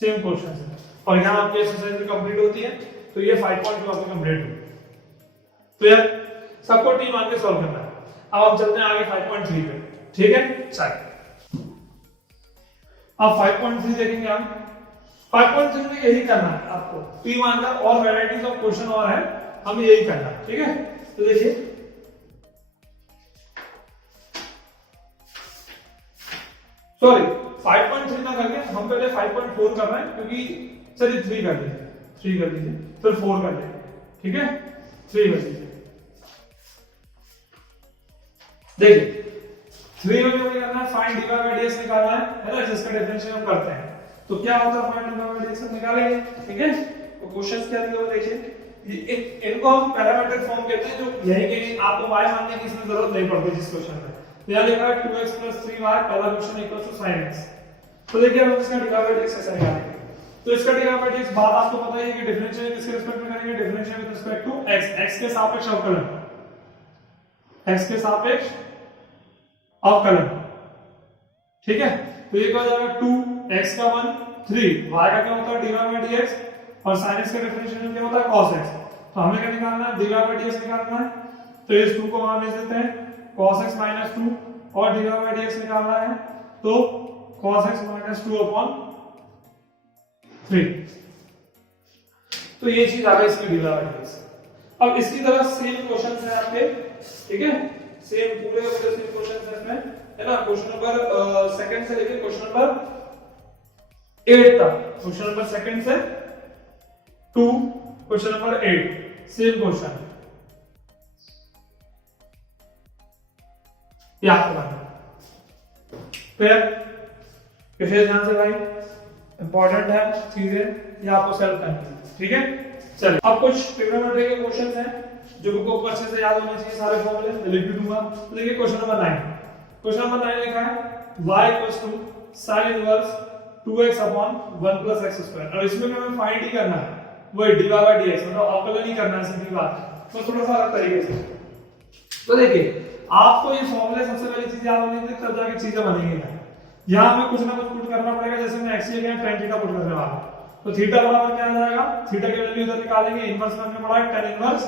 सेम क्वेश्चन है। और यहां आपकी एक्सरसाइज भी कंप्लीट होती है, तो ये 5.2 आपकी कंप्लीट हुई। तो यार सबको टी मान के सॉल्व करना है। अब हम चलते हैं आगे 5.3 पे, ठीक है, चलिए अब 5.3 देखेंगे हम। 5.3 में यही करना है आपको, टी मानकर, और वैरायटीज ऑफ क्वेश्चन और है, हमें यही करना है, ठीक है। तो देखिए सॉरी 5.3 ना करके हम पहले 5.4 कर रहे हैं, क्योंकि चलिए 3 कर लीजिए, 3 कर लीजिए, फिर 4 कर लेंगे, ठीक है, 3 कर लीजिए। देखिए 3 में हमें करना है फाइंड dy/dx निकालना है ना, जिसका डिफरेंशियल हम करते हैं। तो क्या होता है फाइंड dy/dx निकालेंगे, ठीक है। तो क्वेश्चंस क्या दिए हुए देखिए, इनको हम पैरामीटर फॉर्म कहते हैं, जो यही कि आपको y मानने की इसमें जरूरत नहीं पड़ती जिस क्वेश्चन में। तो यहां लिखा है 2x + 3y, पहला question equal to sin x। तो देखिए हम इसका dy/dx कैसे निकालेंगे। तो इसका dy/dx बात आपको पता है कि डिफरेंशियल किसके रिस्पेक्ट में करेंगे, differential with respect to x, x के सापेक्ष अवकलन, x के सापेक्ष अवकलन, ठीक है। तो ये क्या हो जाएगा 2, x का 1, 3, y का क्या होता है dy/dx, और sin x का डिफरेंशियल क्या होता है cos x। तो हमें क्या निकालना है dy/dx निकालना है, तो इस 2 को वहां भेज देते हैं, cos x - 2, और dy/dx निकालना है, तो cos x - 2/3। तो ये चीज आ गई इसकी dy/dx। अब इसकी तरह सेम क्वेश्चंस हैं आपके, ठीक है, सेम पूरे के पूरे सेम क्वेश्चंस हैं इसमें, है ना। क्वेश्चन नंबर सेकंड से लेकर क्वेश्चन नंबर 8 तक, क्वेश्चन नंबर सेकंड से 2 क्वेश्चन नंबर 8 सेम क्वेश्चन, ये आपको करना। फिर विशेष ध्यान से भाई, इंपॉर्टेंट है चीजें, ये आपको सेल्फ करनी है, ठीक है। चलिए अब कुछ ट्रिग्नोमेट्री के क्वेश्चंस हैं जो बुक को अच्छे से याद होने चाहिए, सारे फॉर्मूले मैं लिख भी दूंगा। तो देखिए क्वेश्चन नंबर 9, क्वेश्चन नंबर 9 लिखा है y equals to sin inverse 2x upon 1 plus x square, और इसमें हमें फाइंड ही करना है वो dy बाय dx, मतलब अवकलन ही करना है, सीधी बात है। तो थोड़ा सा अलग तरीके से तो देखिए आपको ये फॉर्मूले सबसे पहली चीज याद होनी चाहिए, तब जाके चीजें बनेंगी ना। यहाँ हमें कुछ ना कुछ पुट करना पड़ेगा, जैसे मैं x की जगह tan थीटा पुट करने वाला हूं, तो थीटा बराबर क्या आ जाएगा, थीटा की वैल्यू इधर निकालेंगे, इनवर्स में हमने पढ़ा tan इनवर्स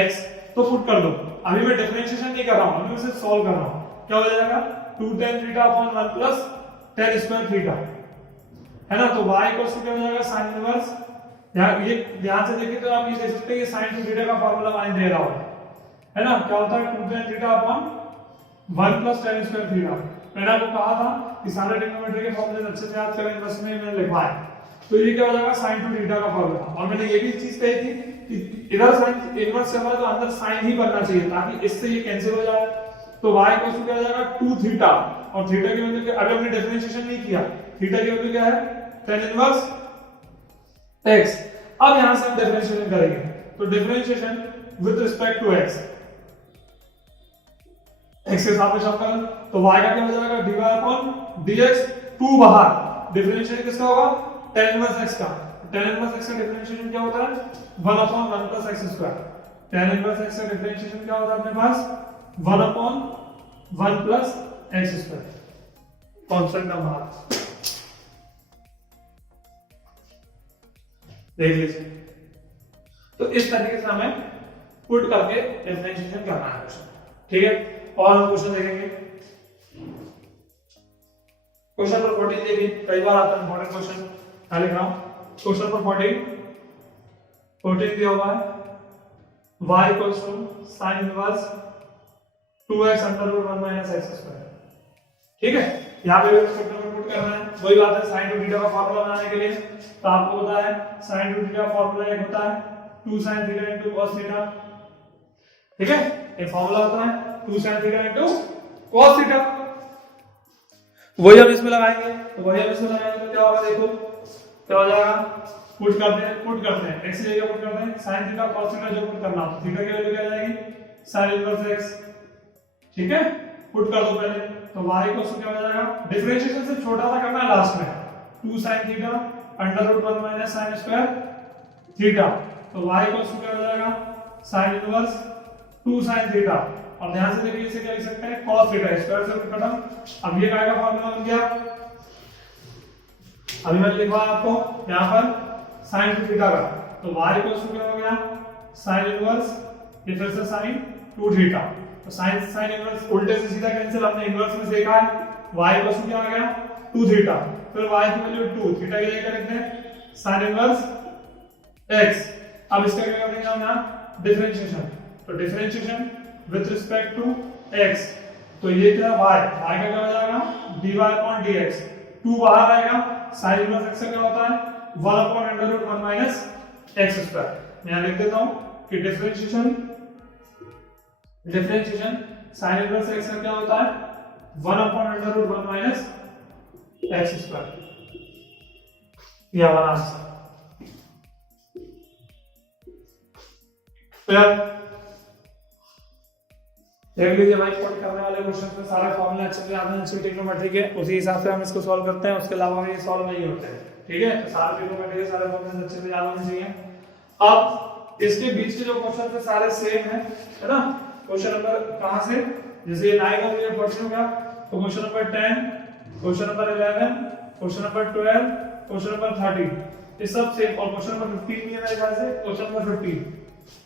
x, तो पुट कर दो। अभी मैं डिफरेंशिएशन नहीं कर रहा हूं, अभी मैं सिर्फ सॉल्व कर रहा हूं। क्या हो जाएगा 2 tan theta upon 1 plus tan square theta, है ना। तो y इक्वल्स टू क्या हो जाएगा sin इनवर्स, ये ध्यान से देखिए तो आप ये देख सकते हैं कि sin थीटा का फार्मूला मैंने दे रहा हूं, है ना। क्या होता है 2 tan theta upon 1 plus tan square theta. मैंने आपको कहा था कि सारे ट्रिग्नोमेट्री के फॉर्मूले अच्छे से याद करें, इनवर्स में मैंने लिखवाया है। तो ये क्या हो जाएगा sin 2 थीटा का फार्मूला, और मैंने ये भी चीज कही थी कि इधर sin इनवर्स से हमारा तो अंदर sin ही बनना चाहिए ताकि इससे ये कैंसिल हो जाए। तो y इक्वल्स टू क्या हो जाएगा 2 थीटा, और थीटा की वैल्यू क्या, अभी हमने डिफरेंशिएशन नहीं किया, थीटा की वैल्यू क्या है tan इनवर्स x। अब यहां से हम डिफरेंशिएशन करेंगे, तो differentiation with respect to x, x के साथ में शब्द, तो y का क्या हो जाएगा dy अपॉन dx, 2 बाहर, डिफरेंशिएशन किसका होगा tan इनवर्स x का। tan इनवर्स x का डिफरेंशिएशन क्या होता है 1 upon 1 plus x square. tan inverse x का डिफरेंशिएशन क्या होता है अपने पास 1 upon 1 plus x square, constant का बाहर देख लीजिए। तो इस तरीके से हमें पुट करके डिफरेंशिएशन करना है क्वेश्चन, ठीक है। और हम क्वेश्चन देखेंगे, क्वेश्चन नंबर 14 देखिए, कई बार आता है इंपॉर्टेंट क्वेश्चन, क्या लिख रहा हूं, क्वेश्चन नंबर 14 दिया हुआ है y equals to sin inverse 2x under root 1 minus x square, ठीक है। यहां पे पुट करना है, वही बात है sin 2 थीटा का फार्मूला बनाने के लिए, तो आपको पता है sin 2 थीटा का फार्मूला एक होता है 2 sin theta into cos theta, ठीक है। ये फार्मूला होता है 2 sin theta into cos theta, वही हम इसमें लगाएंगे, तो वही हम इसमें लगाएंगे तो क्या होगा, देखो क्या हो जाएगा, पुट करते हैं x की जगह पुट करते हैं sin थीटा cos थीटा, जो पुट करना हो थीटा की वैल्यू क्या आ जाएगी sin इनवर्स x, ठीक है। पुट कर दो पहले, तो y को क्या हो जाएगा, डिफरेंशिएशन से छोटा सा करना है लास्ट में, 2 sin theta under root 1 minus sin square theta, तो y को क्या हो जाएगा sin इनवर्स 2 sin थीटा, और ध्यान से देखिए इसे क्या लिख सकते हैं cos थीटा, स्क्वायर से खत्म। अब ये काय का फार्मूला बन गया, अभी मैंने लिखा आपको यहां पर sin 2 थीटा का, तो y को क्या हो गया sin इनवर्स, ये फिर से sin 2 थीटा, तो sin इनवर्स उल्टे से सीधा कैंसिल, हमने इनवर्स में देखा है, y को क्या आ गया 2 थीटा, फिर y की वैल्यू 2 थीटा की जगह लिखते हैं sin इनवर्स x। अब इसका क्या करेंगे हम यहां डिफरेंशिएशन, तो differentiation with respect to x, तो ये क्या y का क्या हो जाएगा dy अपॉन dx, 2 बाहर आएगा, sin इनवर्स x का क्या होता है 1 upon under root 1 minus x square. मैं यहां लिख देता हूं कि डिफरेंशिएशन sin इनवर्स x का क्या होता है 1 upon under root 1 minus x square, ये हमारा आंसर। देख लीजिए भाई, पुट करने वाले क्वेश्चन में सारे फॉर्मूले अच्छे से याद हैं ट्रिग्नोमेट्री के, उसी हिसाब से हम इसको सॉल्व करते हैं, उसके अलावा ये सॉल्व नहीं होते हैं, ठीक है। तो सारे ट्रिग्नोमेट्री के सारे फॉर्मूले अच्छे से याद होने चाहिए। अब इसके बीच के जो क्वेश्चन थे सारे सेम है ना। क्वेश्चन नंबर कहां से, जैसे ये 9 हो गया 14 हो गया, तो question number 10, question number 11, question number 12, question number 13, ये सब सेम, और क्वेश्चन नंबर 15 भी है मेरे ख्याल से, क्वेश्चन नंबर 15,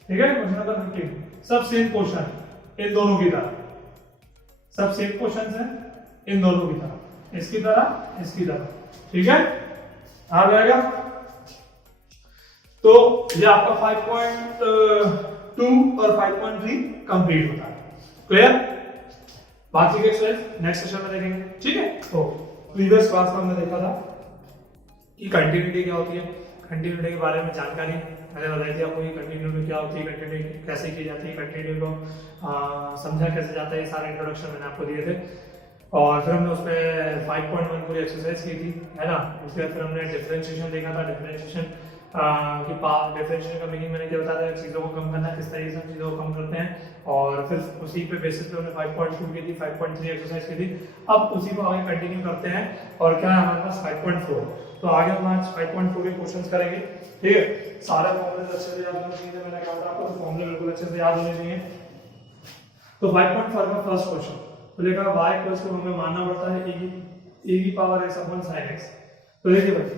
ठीक है, क्वेश्चन नंबर 15 सब सेम क्वेश्चन इन दोनों की तरह, सब सेम क्वेश्चन है इन दोनों की तरह, इसकी तरह, ठीक है। आ जाएगा, तो ये आपका 5.2 और 5.3 कंप्लीट होता है, क्लियर। बाकी के एक्सरसाइज नेक्स्ट सेशन में देखेंगे, ठीक है। तो प्रीवियस क्लास में हमने देखा था कि कंटिन्यूटी क्या होती है, कंटिन्यूटी के बारे में जानकारी मैंने बताई थी आपको, ये कंटिन्यूटी क्या होती है, कंटिन्यूटी कैसे की जाती है, कंटिन्यूटी को समझा कैसे जाता है, ये सारे इंट्रोडक्शन मैंने आपको दिए थे। और फिर हमने उसमें 5.1 पूरी एक्सरसाइज की थी, है ना। उसके बाद फिर हमने डिफरेंशिएशन देखा था, डिफरेंशिएशन कि डिफरेंशिएशन करने की मैंने क्या बताया था, चीज़ों को कम करना, किस तरीके से हम चीज़ों को कम करते हैं, और फिर उसी पे बेसिस पे हमने 5.2 की थी, 5.3 एक्सरसाइज की थी। अब उसी को आगे कंटिन्यू करते हैं, और क्या है हमारे पास 5.4। तो आगे हम आज 5.4 के क्वेश्चंस करेंगे, ठीक है। सारे फॉर्मूले अच्छे से याद होने चाहिए, मैंने कहा था आपको फॉर्मूले बिल्कुल अच्छे से याद होने चाहिए। तो 5.4 का फर्स्ट क्वेश्चन बोलेगा y इक्वल्स टू हमें मानना पड़ता है e की power x upon sin x। तो देखिए भाई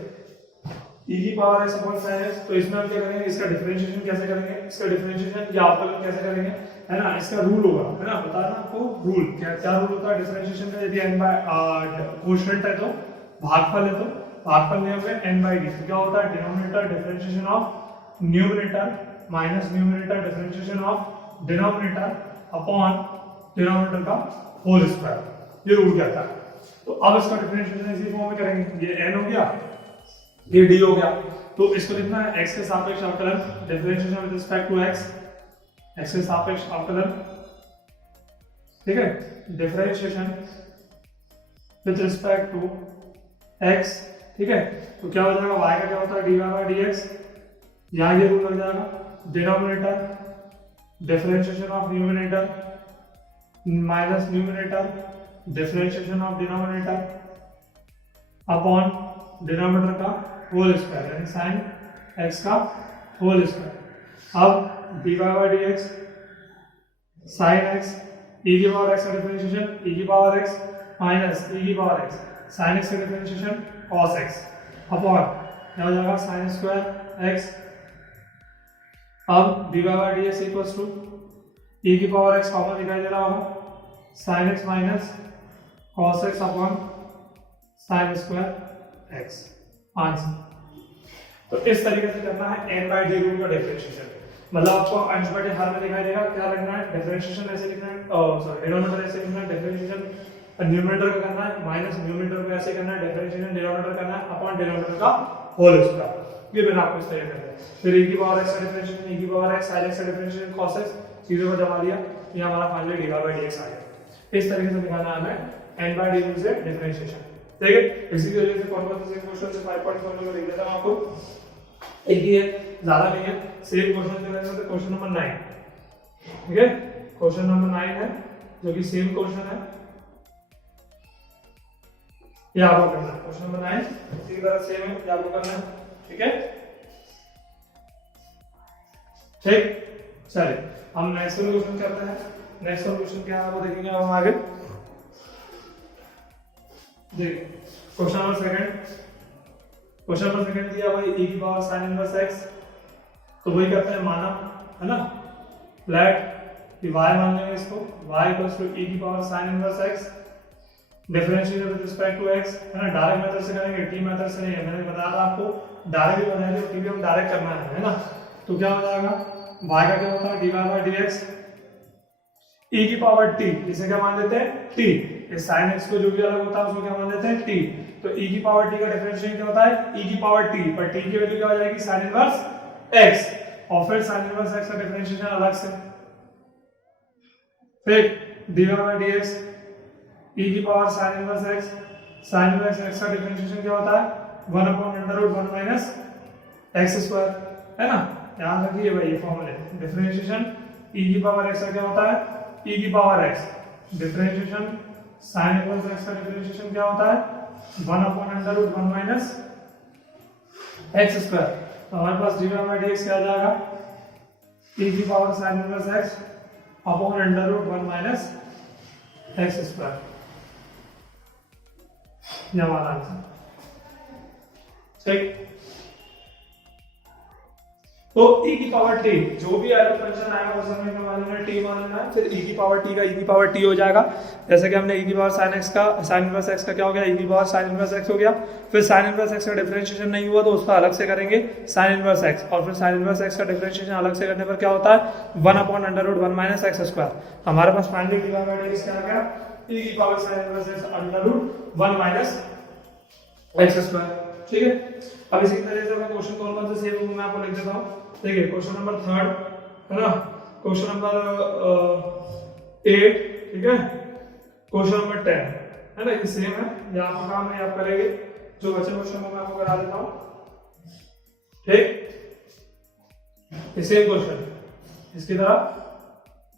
e की power x upon sin x, तो इसमें हम क्या करेंगे, इसका डिफरेंशिएशन कैसे करेंगे, इसका डिफरेंशिएशन या अवकलन कैसे करेंगे, है ना। इसका रूल होगा, है ना, बता रहा आपको रूल क्या रूल होता है डिफरेंशिएशन का। यदि n बाय कोशेंट है तो भागफल है, तो भागफल में हमें n बाय d। तो क्या होता है, denominator differentiation of numerator minus numerator differentiation of denominator upon denominator का होल स्क्वायर, ये रूल कहता है। तो अब इसका डिफरेंशिएशन इसी फॉर्म में करेंगे, ये n हो गया, ये d हो गया। तो इसको लिखना है x के सापेक्ष अवकलन, differentiation with respect to x, x के सापेक्ष अवकलन, ठीक है, differentiation with respect to x, ठीक है। तो क्या हो जाएगा, y का क्या होता है dy बाय dx, यहां ये रूल लग जाएगा, denominator differentiation of numerator minus numerator differentiation of denominator upon denominator का होल स्क्वायर, यानी sin x का होल स्क्वायर। अब dy by dx sin x e की पावर x का डिफरेंशिएशन e की पावर x माइनस e की पावर x sin x का डिफरेंशिएशन cos x अपॉन क्या हो जाएगा sin स्क्वायर x। अब dy by dx equals to e की पावर x कॉमन दिखाई दे रहा होगा, sin x minus cos x upon sin square x, answer. तो इस तरीके से करना है n बाय d रूल का डिफरेंशिएशन, मतलब आपको अंश बटे हर में दिखाई देगा, क्या लिखना है, डिफरेंशिएशन ऐसे लिखना है, सॉरी डिनोमिनेटर ऐसे लिखना है, डिफरेंशिएशन न्यूमरेटर का करना है, माइनस न्यूमरेटर को ऐसे करना है, डिफरेंशिएशन डिनोमिनेटर करना है अपॉन डिनोमिनेटर का होल स्क्वायर। ये मैंने आपको इस तरीके से, फिर e की पावर x का डिफरेंशिएशन e की पावर x sin x का डिफरेंशिएशन cos x, चीजों को जमा दिया, ये हमारा फाइनली dy बाय dx आ गया। इस तरीके से दिखाना है हमें n बाय d रूल से डिफरेंशिएशन, ठीक है। इसी की वजह से कौन कौन से क्वेश्चन से 5.4 को लिख देता हूं आपको, एक ही है, ज्यादा नहीं है, सेम क्वेश्चन जो है क्वेश्चन नंबर 9, ठीक है। क्वेश्चन नंबर 9 है जो कि सेम क्वेश्चन है, ये आपको करना है। क्वेश्चन नंबर 9 इसी तरह सेम है, ये आपको करना है, ठीक है, ठीक। चलिए हम नेक्स्ट सॉल्यूशन करते हैं। नेक्स्ट सॉल्यूशन क्या है वो देखेंगे हम आगे। देखिए क्वेश्चन नंबर सेकंड दिया भाई e की पावर sin इनवर्स x, तो वही करते हैं माना, है ना, फ्लैट कि y मान लेंगे इसको, y इक्वल्स टू e की power sin inverse x differentiate with respect to x, है ना। डायरेक्ट मेथड से करेंगे, टी मेथड से नहीं है, मैंने बताया था आपको डायरेक्ट भी बनाया था, टी भी हम डायरेक्ट करना है ना। तो क्या हो जाएगा, y का क्या होता है dy बाय dx e की पावर t, इसे क्या मान लेते हैं t, इस sin x को जो भी अलग होता है उसको क्या मान लेते हैं t। तो e की पावर t का डिफरेंशिएशन क्या होता है e की पावर t, पर t की वैल्यू क्या हो जाएगी sin इनवर्स x, और फिर sin इनवर्स x का डिफरेंशिएशन अलग से, फिर dy बाय dx e की power sin inverse x, sin inverse x का डिफरेंशिएशन क्या होता है 1 upon under root 1 minus x square, है ना। ध्यान रखिए भाई ये फॉर्मूले, डिफरेंशिएशन e की पावर x का क्या होता है e की power x, differentiation sin inverse x का डिफरेंशिएशन क्या होता है 1 upon under root 1 minus x square. तो हमारे पास dy बाय dx क्या आ जाएगा e की power sin inverse x upon under root 1 minus x square, ये हमारा आंसर, ठीक। तो e की पावर t जो भी एरो फंक्शन आएगा उस समय का मान लेना t मान लेना है, फिर e की पावर t का e की पावर t हो जाएगा, जैसे कि हमने e की पावर sin x का sin इनवर्स x का क्या हो गया e की पावर sin इनवर्स x हो गया, फिर sin इनवर्स x का डिफरेंशिएशन नहीं हुआ तो उसका अलग से करेंगे sin इनवर्स x, और फिर sin इनवर्स x का डिफरेंशिएशन अलग से करने पर क्या होता है 1 upon under root 1 minus x square. हमारे पास फाइनली dy बाय dx क्या आ गया e की power sin inverse x under root 1 minus x square, ठीक है। अब इसी तरह से मैं क्वेश्चन कौन से सेव मैं आपको लिख देता हूं। देखिए क्वेश्चन नंबर 3 है ना, क्वेश्चन नंबर 8, ठीक है, क्वेश्चन नंबर 10, है ना, ये सेम है, ये आपका काम है आप करेंगे, जो बचे क्वेश्चन मैं आपको करा देता हूं, ठीक, सेम क्वेश्चन इसकी तरह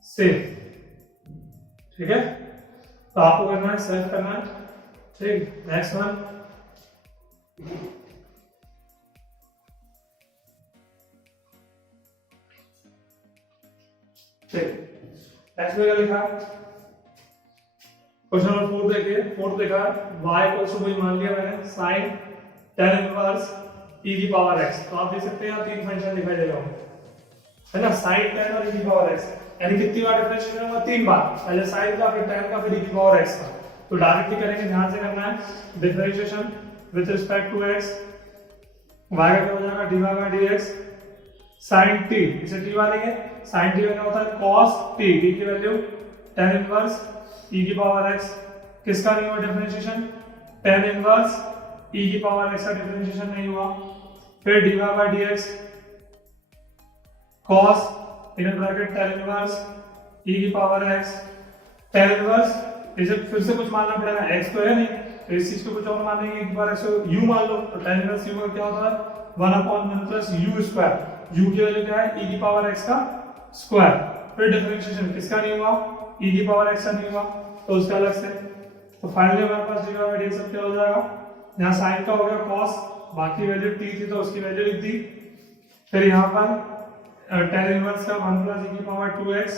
सेम, ठीक है। तो आपको करना है सेव करना है, ठीक। नेक्स्ट वन, ठीक, नेक्स्ट में क्या लिखा है, क्वेश्चन नंबर 4 देखिए। 4 देखा है y इक्वल्स टू, मान लिया मैंने sin tan इनवर्स e की पावर x। तो आप देख सकते हैं यहाँ तीन फंक्शन दिखाई दे रहा है ना, sin tan और e की पावर x, यानी कितनी बार डिफरेंशिएट होगा, 3 बार, पहले sin का, फिर tan का, फिर e की पावर x का। तो डायरेक्टली करेंगे, ध्यान से करना है differentiation with respect to x, y का क्या हो जाएगा dy by dx sin t, इसे t मानेंगे, sin t का क्या होता है cos t, t की वैल्यू tan इनवर्स e की पावर x, किसका नहीं हुआ डिफरेंशिएशन, tan इनवर्स e की पावर x का डिफरेंशिएशन नहीं हुआ। फिर dy by dx cos in bracket tan inverse e की पावर x, tan इनवर्स इसे फिर से कुछ मानना पड़ेगा, x तो है नहीं, तो इस चीज को कुछ और मानेंगे, e की पावर x को u मान लो, तो tan इनवर्स u का क्या होता है 1/1 प्लस u स्क्वायर, u की वैल्यू क्या है e की पावर x का स्क्वायर। फिर डिफरेंशिएशन किसका नहीं हुआ, e की पावर x का नहीं हुआ, तो उसका अलग से। तो फाइनली हमारे पास dy बाय dx सब क्या हो जाएगा, यहाँ sin का हो गया cos, बाकी वैल्यू t थी तो उसकी वैल्यू लिख दी। फिर यहाँ पर tan इनवर्स का 1 प्लस e की पावर 2x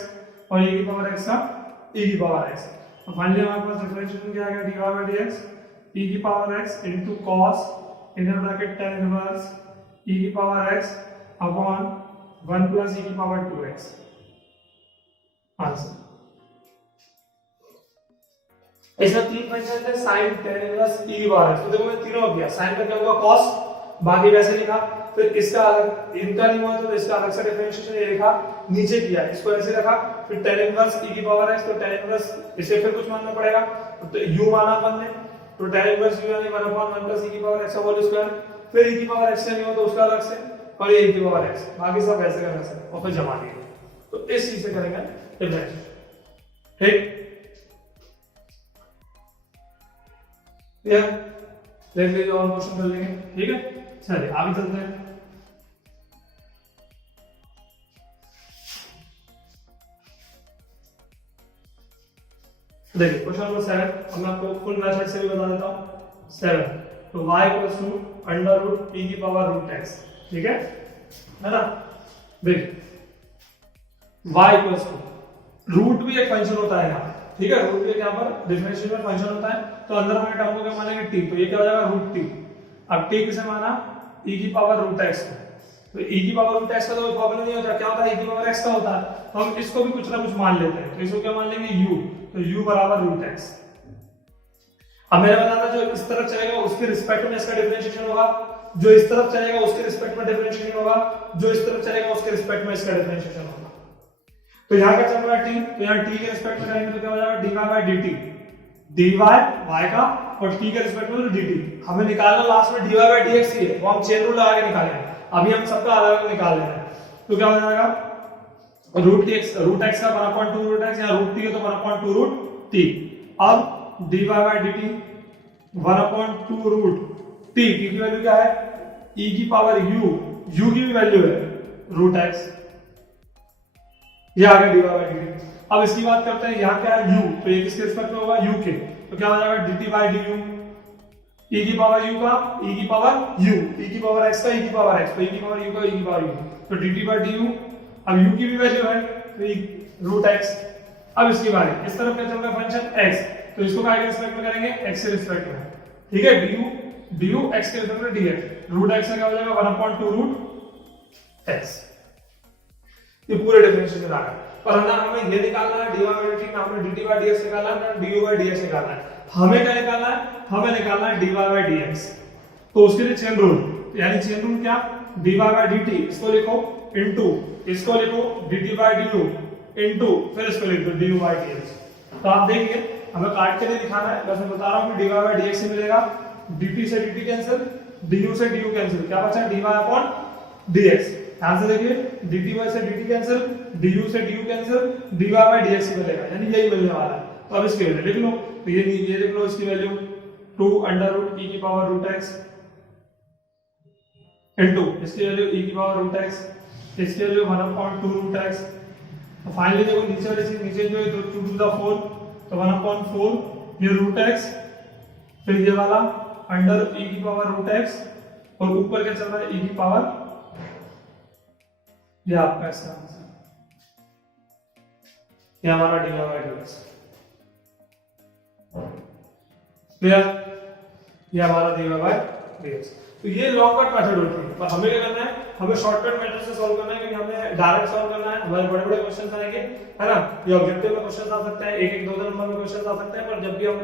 और e की पावर x का e की पावर x। तो फाइनली हमारे पास डिफरेंशिएशन क्या आ गया dy बाय dx e की power x into cos inner bracket tan inverse e की power x upon 1 plus e की पावर 2x। आंसर इसमें तीन फंक्शन थे, sin tan इनवर्स e की पावर x। तो देखो मैं तीनों किया, sin का क्या होगा cos, बाकी वैसे लिखा, फिर इसका अलग, इनका नहीं हुआ तो इसका अलग से डिफरेंशिएशन ये लिखा, नीचे किया, इसको ऐसे रखा, फिर tan इनवर्स e की पावर x, तो tan इनवर्स इसे फिर कुछ मानना पड़ेगा, तो u माना अपन ने, तो tan इनवर्स u यानी 1/1 प्लस e की पावर x होल स्क्वायर, फिर e की पावर x नहीं हुआ तो उसका अलग से, और ये e की पावर x, बाकी सब ऐसे करना सर, और फिर जमा दिए। तो इस चीज से करेंगे डिफरेंशिएशन, ठीक। देख लीजिए और क्वेश्चन कर लेंगे, ठीक है। चलिए आगे चलते हैं। देखिए क्वेश्चन नंबर 7, अब मैं आपको फुल मेथड से भी बता देता हूँ। 7, तो y equals to under root e की पावर रूट x, ठीक है ना। देखिए y इक्वल्स टू, रूट भी एक फंक्शन होता है यहाँ, ठीक है, रूट भी यहाँ पर डिफरेंशिएशन में फंक्शन होता है, तो अंदर हमारे टर्म को क्या मानेंगे t, तो ये क्या हो जाएगा रूट t। अब t किसे माना, e की पावर रूट x को, तो e की पावर रूट x का तो कोई प्रॉब्लम नहीं होता, क्या होता है e की पावर x का होता है, तो हम इसको भी कुछ ना कुछ मान लेते हैं, तो इसको क्या मान लेंगे u, तो u बराबर रूट x। अब मैंने बताया था जो इस तरफ चलेगा उसके रिस्पेक्ट में इसका डिफरेंशिएशन होगा, जो इस तरफ चलेगा उसके रिस्पेक्ट में डिफरेंशिएशन होगा, जो इस तरफ चलेगा उसके रिस्पेक्ट में इसका डिफरेंशिएशन होगा। तो यहाँ क्या चल रहा है t, तो यहाँ t के रिस्पेक्ट में करेंगे तो क्या हो जाएगा dy by dt, dy y का और t के रिस्पेक्ट में तो dt। हमें निकालना लास्ट में dy बाय dx ही है, वो हम चेन रूल लगा के निकालेंगे, अभी हम सबका अलग अलग निकाल लेना है। तो क्या हो जाएगा रूट x का 1/2 रूट x, या रूट t है तो 1/2 रूट t। अब dy by dt 1/2 root t, t की वैल्यू क्या है e की पावर u, u की भी वैल्यू है रूट x, ये आ गया dy बाय dt। अब इसकी बात करते हैं, यहाँ क्या है u, तो ये किसके रिस्पेक्ट में होगा u के, तो क्या हो जाएगा dt बाय du, e की पावर u का e की पावर u, e की पावर x का e की पावर x, तो e की पावर u का e की पावर u, तो dt बाय du। अब u की भी वैल्यू है तो रूट x। अब इसकी बारी, इस तरफ क्या चल रहा है फंक्शन x, तो इसको क्या के रिस्पेक्ट में करेंगे x के रिस्पेक्ट में, ठीक है, du x के रिस्पेक्ट में dx, रूट x का क्या हो जाएगा 1/2 रूट x। ये पूरे डिफरेंशिएशन आ गया, पर ना हमें ये निकालना है dy बाय dt, ना हमें dt बाय dx निकालना है, ना du बाय dx निकालना है, हमें क्या निकालना है, हमें निकालना है dy बाय dx। तो उसके लिए चेन रूल, यानी चेन रूल क्या, dy बाय dt इसको लिखो इनटू इसको लिखो dt बाय du इनटू फिर इसको लिख दो du बाय dx। तो आप देखिए हमें काट के नहीं दिखाना है, बस मैं बता रहा हूं कि dy बाय dx से मिलेगा dt से dt कैंसिल, du से du कैंसिल, क्या बचा dy अपॉन dx। ध्यान से देखिए dt से dt कैंसिल, du से du cancel, dy by dx ही मिलेगा, यानी यही मिलने वाला है। तो अब इसकी वैल्यू लिख लो, तो ये लिख लो इसकी वैल्यू 2 अंडर रूट e की पावर रूट x इनटू इसकी वैल्यू e की पावर रूट x, इसकी वैल्यू 1/2 रूट x। तो फाइनली देखो नीचे वाली चीज, नीचे जो है 2 टू द 4 तो 1/4 ये रूट x, फिर ये वाला अंडर e की पावर रूट x और ऊपर क्या चल रहा है e की पावर, ये आपका इसका आंसर, ये हमारा dy बाय dx। क्लियर? ये हमारा dy बाय dx। तो ये लॉन्गकट मेथड होती है, पर हमें क्या करना है, हमें शॉर्टकट मेथड से सॉल्व करना है, क्योंकि हमें डायरेक्ट सॉल्व करना है। हमारे बड़े बड़े क्वेश्चंस आएंगे, है ना, ये ऑब्जेक्टिव में क्वेश्चंस आ सकते हैं, एक एक दो दो नंबर में क्वेश्चंस आ सकते हैं, पर जब भी हम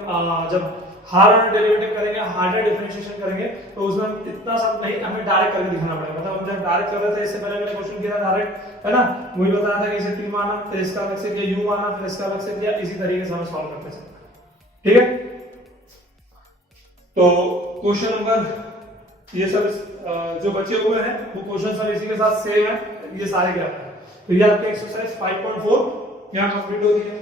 जब हार्ड ऑर्डर डेरिवेटिव करेंगे, हार्डर डिफरेंशिएशन करेंगे, तो उसमें हम इतना सब नहीं, हमें डायरेक्ट करके दिखाना पड़ेगा। मतलब हम जब डायरेक्ट कर रहे थे, इससे पहले मैंने क्वेश्चन किया था डायरेक्ट, है ना, वही बताया था कि इसे t माना, फिर इसका अलग से किया u माना, फिर इसका अलग से किया, इसी तरीके से हम सॉल्व करते चलते। ठीक है, तो क्वेश्चन नंबर ये सब जो बचे हुए हैं वो क्वेश्चन सब इसी के साथ सेम है, ये सारे क्या है। तो ये आपके एक्सरसाइज 5.4 यहां कंप्लीट होती है।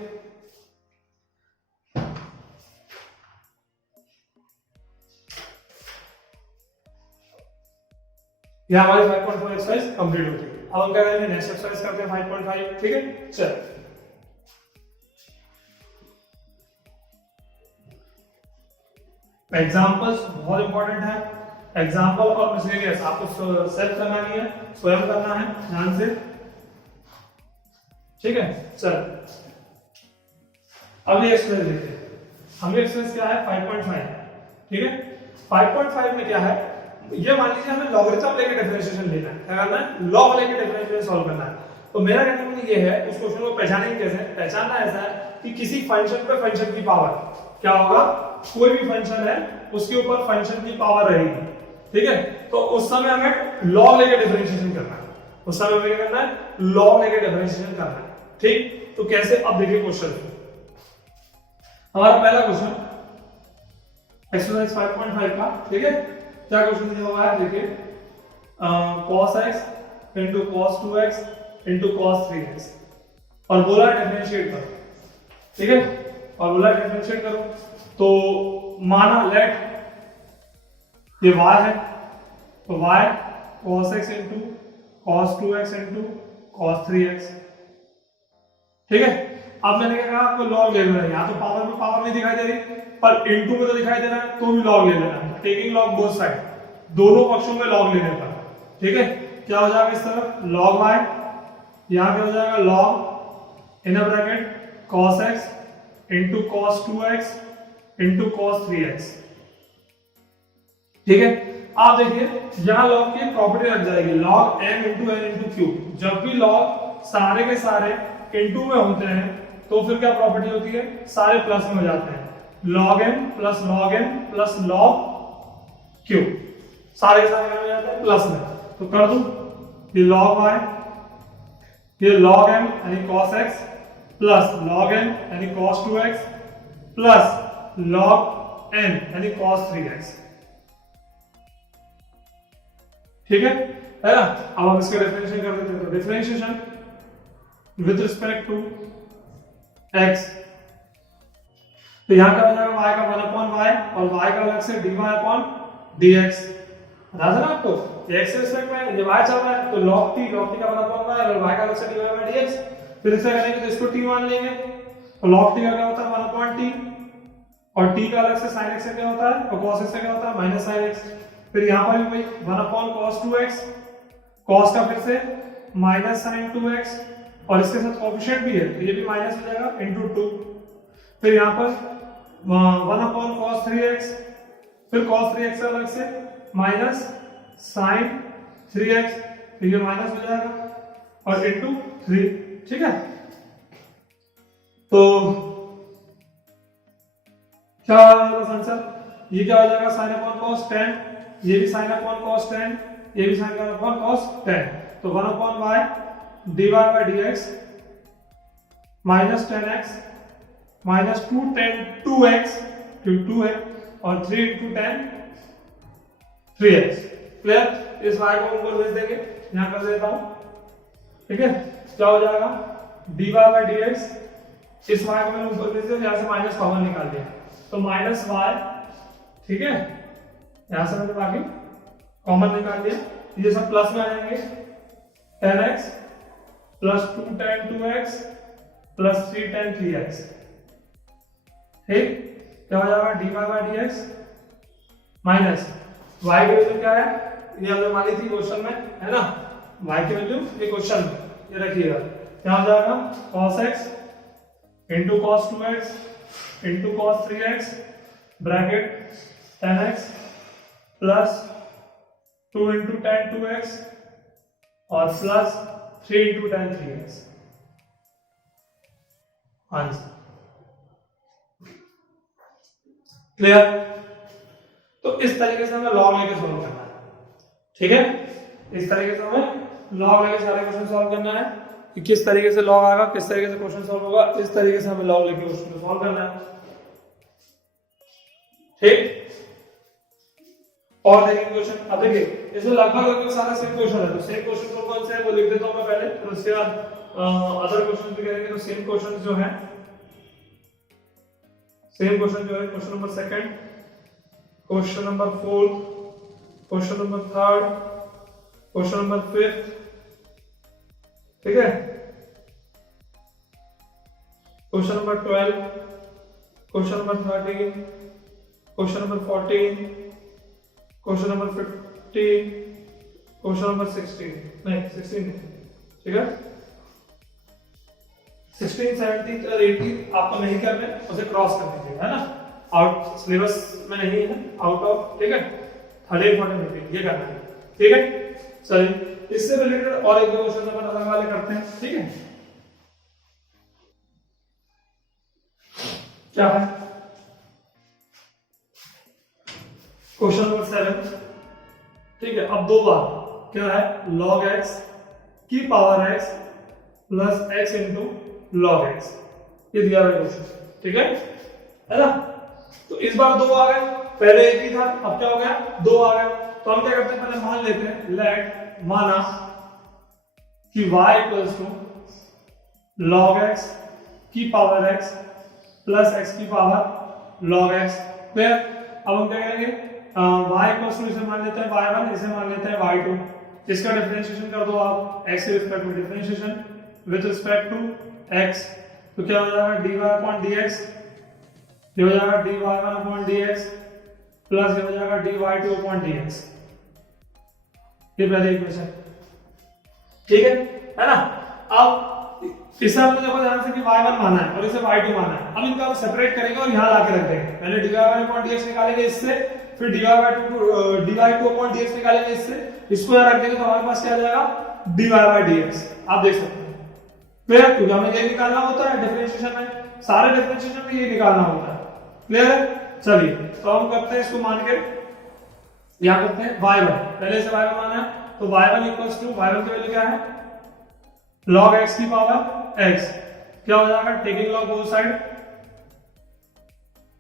यह हमारी 5.4 एक्सरसाइज कंप्लीट होती है। अब हम क्या करेंगे, नेक्स्ट एक्सरसाइज करते हैं 5.5। ठीक है, चल एग्जांपल्स बहुत इंपॉर्टेंट है। एग्जाम्पल और मिसलेनियस आपको सेल्फ करना नहीं है, स्वयं करना है ध्यान से। ठीक है, चल अब ये एक्सरसाइज देखते हैं। हम एक्सरसाइज क्या है 5.5। ठीक है, 5.5 में क्या है, ये मान लीजिए हमें लॉगरिथम लेके डिफरेंशिएशन लेना है, क्या करना है, लॉग लेके डिफरेंशिएशन सॉल्व करना है। तो मेरा कहने में ये है, उस क्वेश्चन को पहचानेंगे कैसे, पहचानना ऐसा है कि किसी फंक्शन पे फंक्शन की पावर क्या होगा, कोई भी फंक्शन है उसके ऊपर फंक्शन की पावर रहेगी। ठीक है, तो उस समय हमें लॉग लेके डिफरेंशिएशन करना है, उस समय हमें क्या करना है, लॉग लेके डिफरेंशिएशन करना है। ठीक, तो कैसे, अब देखिए क्वेश्चन, हमारा पहला क्वेश्चन एक्सरसाइज 5.5 का। ठीक है, क्या क्वेश्चन दिया हुआ है, देखिए cos x into cos 2x into cos 3x और बोला डिफरेंशिएट करो। ठीक है, और बोला डिफरेंशिएट करो, तो माना लेट ये y है, तो y cos x into cos 2x into cos 3x। ठीक है, अब मैंने क्या कहा, आपको लॉग ले लेना है। यहाँ तो पावर में पावर नहीं दिखाई दे रही, पर इनटू में तो दिखाई दे रहा है, तो भी लॉग ले लेना है। टेकिंग लॉग बोथ साइड, दोनों पक्षों में लॉग लेने पर। ठीक है, क्या हो जाएगा इस तरफ log y, यहाँ क्या हो जाएगा log in bracket cos x into cos 2x into cos 3x। ठीक है, आप देखिए यहाँ log की प्रॉपर्टी लग जाएगी, log m into n into q। जब भी log सारे के सारे इनटू में होते हैं तो फिर क्या प्रॉपर्टी होती है, सारे प्लस में हो जाते हैं, log m plus log n plus log q, सारे के सारे हो जाते हैं प्लस में। तो कर दूं, ये log y, ये log m यानी cos x plus log n यानी cos 2x plus log n यानी cos 3x। ठीक है ना, अब हम इसका डिफरेंशिएशन कर देते हैं। तो differentiation with respect to x, तो यहां क्या हो जाएगा, y का 1/y और y का अलग से dy/dx। बता देना आपको, x के रिस्पेक्ट में ये y चल रहा है, तो log t का 1/y और y का अलग से dy/dx। फिर इसे करेंगे तो इसको t मान लेंगे, तो log t का क्या होता है 1/t और t का अलग से sin x से क्या होता है, और cos x से क्या होता है -sin x। फिर यहां पर भी वही 1/cos 2x, cos का फिर से -sin 2x और इसके साथ कोएफिशिएंट भी है, तो ये भी माइनस हो जाएगा into 2। फिर यहां पर 1/cos 3x, फिर cos 3x अलग से माइनस sin 3x, तो ये माइनस हो जाएगा और into 3। ठीक है, तो क्या होगा आंसर, ये क्या हो जाएगा sin/cos 10, ये भी sin/cos 10, ये भी sin/cos 10। तो 1/y dy/dx -10x minus 2x, क्योंकि 2 है, और 3 into 10 3x। क्लियर, इस y को ऊपर भेज देंगे, यहां कर देता हूं। ठीक है, क्या हो जाएगा dy/dx, इस y को मैंने ऊपर भेज दिया, यहां से माइनस कॉमन निकाल दिया, तो -y। ठीक है, यहां से मैंने बाकी कॉमन निकाल दिया, ये सब प्लस में आ जाएंगे, 10x plus 2 tan 2x plus 3 tan 3x, ठीक। क्या हो जाएगा dy by dx minus y की वैल्यू क्या है, ये हमने मानी थी क्वेश्चन में, है ना, y की वैल्यू ये क्वेश्चन में, ये रखिएगा। क्या हो जाएगा cos x into cos 2x into cos 3x bracket 10x plus 2 into tan 2x और plus 3 into tan 3x, answer clear. तो इस तरीके से हमें लॉग लेके सॉल्व करना है, ठीक है, इस तरीके से हमें लॉग लेके सारे क्वेश्चन सॉल्व करना है कि किस तरीके से लॉग आएगा, किस तरीके से क्वेश्चन सॉल्व होगा, इस तरीके से हमें लॉग लेके क्वेश्चन को सॉल्व करना है, ठीक। और देखिए क्वेश्चन, अब देखिए इसमें लगभग सारा सेम क्वेश्चन है, तो सेम क्वेश्चन को कौन से है वो लिख देता हूं मैं पहले, फिर उसके बाद अदर क्वेश्चन भी करेंगे। तो सेम क्वेश्चन जो है, सेम क्वेश्चन जो है question number 2, question number 4, question number 3, question number 5, ठीक है, question number 12, question number 13, question number 14, question number 15, question number 16 नहीं, 16 ठीक है, 16, 17 और 18 आपको नहीं करने, उसे क्रॉस कर दीजिएगा, है ना, आउट सिलेबस में नहीं है, आउट ऑफ, ठीक है, 13, 14, 15 ये करना है, ठीक है। चलिए इससे रिलेटेड और एक दो क्वेश्चन अपन अलग वाले करते हैं, ठीक है। क्या है क्वेश्चन नंबर 7, ठीक है। अब दो बार क्या है, log x की power x plus x into log x, ये दिया हुआ क्वेश्चन, ठीक है ना। तो इस बार दो आ गए, पहले एक ही था, अब क्या हो गया, दो आ गए। तो हम क्या करते हैं, पहले मान लेते हैं, लेट माना कि y equals to log x की पावर x प्लस x की पावर log x, क्लियर। अब हम क्या करेंगे, y इक्वल्स टू इसे मान लेते हैं y1, इसे मान लेते हैं y2, इसका डिफरेंशिएशन कर दो आप, x के रिस्पेक्ट में differentiation with respect to x, तो क्या हो जाएगा dy अपॉन dx, ये हो जाएगा dy1 अपॉन dx प्लस ये हो जाएगा dy2 अपॉन dx, ये पहले इक्वेशन, ठीक है ना। अब इसे हमने देखो ध्यान से कि y1 माना है और इसे y2 माना है, अब इनका हम सेपरेट करेंगे और यहां लाके रख देंगे, पहले dy1 अपॉन dx निकालेंगे इससे, फिर dy2 अपॉन dx निकालेंगे इससे, इसको यहां रख देंगे तो हमारे पास क्या आ जाएगा dy बाय dx, आप देख सकते हैं, क्लियर, क्योंकि हमें ये निकालना होता है डिफरेंशिएशन में, सारे डिफरेंशिएशन में ये निकालना होता है, क्लियर है। चलिए तो हम करते हैं इसको मान के, यहां करते हैं y1, पहले से y1 माना है, तो y1 इक्वल्स टू, y1 की वैल्यू क्या है, log x की पावर x, क्या हो जाएगा, taking log both side,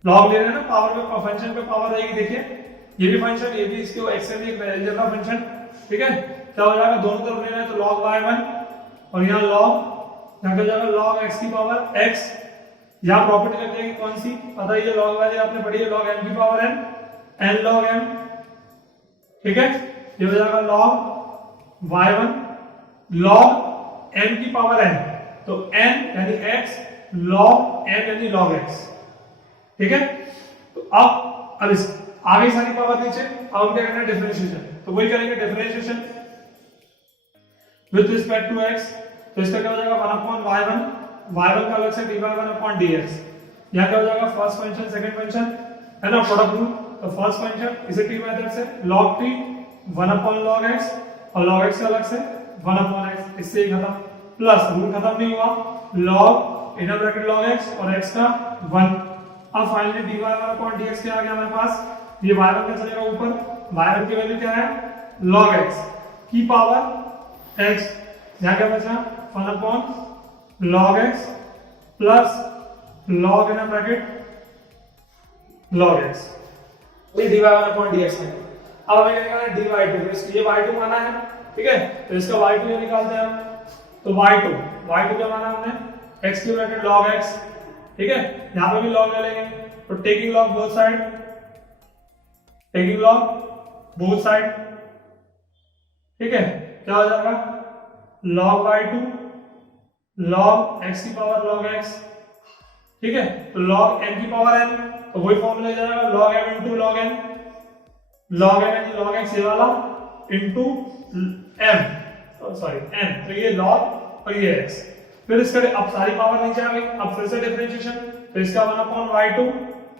log ले रहे हैं ना, पावर पे फंक्शन पे पावर रहेगी, देखिए ये भी फंक्शन, ये भी इसके x से भी एक अलजेब्रा फंक्शन, ठीक है। क्या हो जाएगा, दोनों तरफ लेना है तो log y1 और यहाँ log, यहाँ क्या हो जाएगा log x की पावर x, यहाँ प्रॉपर्टी लग जाएगी कौन सी, पता ही है, log वाली आपने पढ़ी है, log m की power n, n log m, ठीक है, ये हो जाएगा log y1 log n की पावर n, तो n यानी x log n यानी log x, ठीक है। तो अब इस आगे सारी पावर नीचे, अब हम क्या करना है डिफरेंशिएशन, तो वही करेंगे differentiation with respect to x, तो इसका क्या हो जाएगा 1 अपॉन y1, y1 का अलग से dy1 अपॉन dx, यहां क्या हो जाएगा फर्स्ट फंक्शन सेकंड फंक्शन, है ना, प्रोडक्ट रूल, तो फर्स्ट फंक्शन इसे t मेथड से log t 1 upon log x और log x का अलग से 1 अपॉन x, इससे ही खत्म, प्लस रूल खत्म नहीं हुआ, log inner bracket log x और x का 1, अब फाइनली dy1 अपॉन dx क्या आ गया हमारे पास, ये y1 का चलेगा ऊपर, y1 की वैल्यू क्या है log x की पावर x, यहां क्या बचा 1 upon log x plus log inner bracket log x, ये dy1 अपॉन dx है। अब हमें क्या करना है dy2, इसलिए y2 माना है, ठीक है, तो इसका y2 ये निकालते हैं हम, तो y2 क्या माना हमने, x की ब्रैकेट log x, ठीक है, यहां पे भी log ले लेंगे, तो टेकिंग log बोथ साइड, ठीक है, क्या हो जाएगा log y2 log x की पावर log x, ठीक है, तो log n की पावर n, तो वही फॉर्मूला जाएगा log m into log n, log m into log x ये वाला into m, सॉरी n, तो ये log और ये x, फिर इसका अब सारी पावर नीचे आ गई, अब फिर से डिफरेंशिएशन, तो इसका 1/y2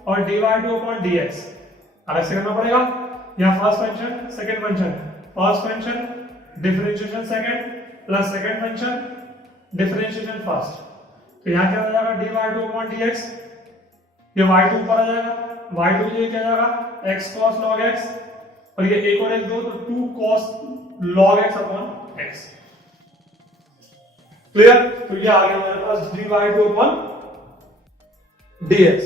और dy2/dx अलग से करना पड़ेगा, यहाँ first function second function, first function differentiation second plus second function differentiation first, तो यहाँ क्या हो जाएगा dy2/dx, ये y2 ऊपर आ जाएगा, y2 ये क्या जाएगा x cos log x, और ये एक और एक दो तो 2 cos log x upon x, clear, तो ये आ गया हमारे पास dy2/dx।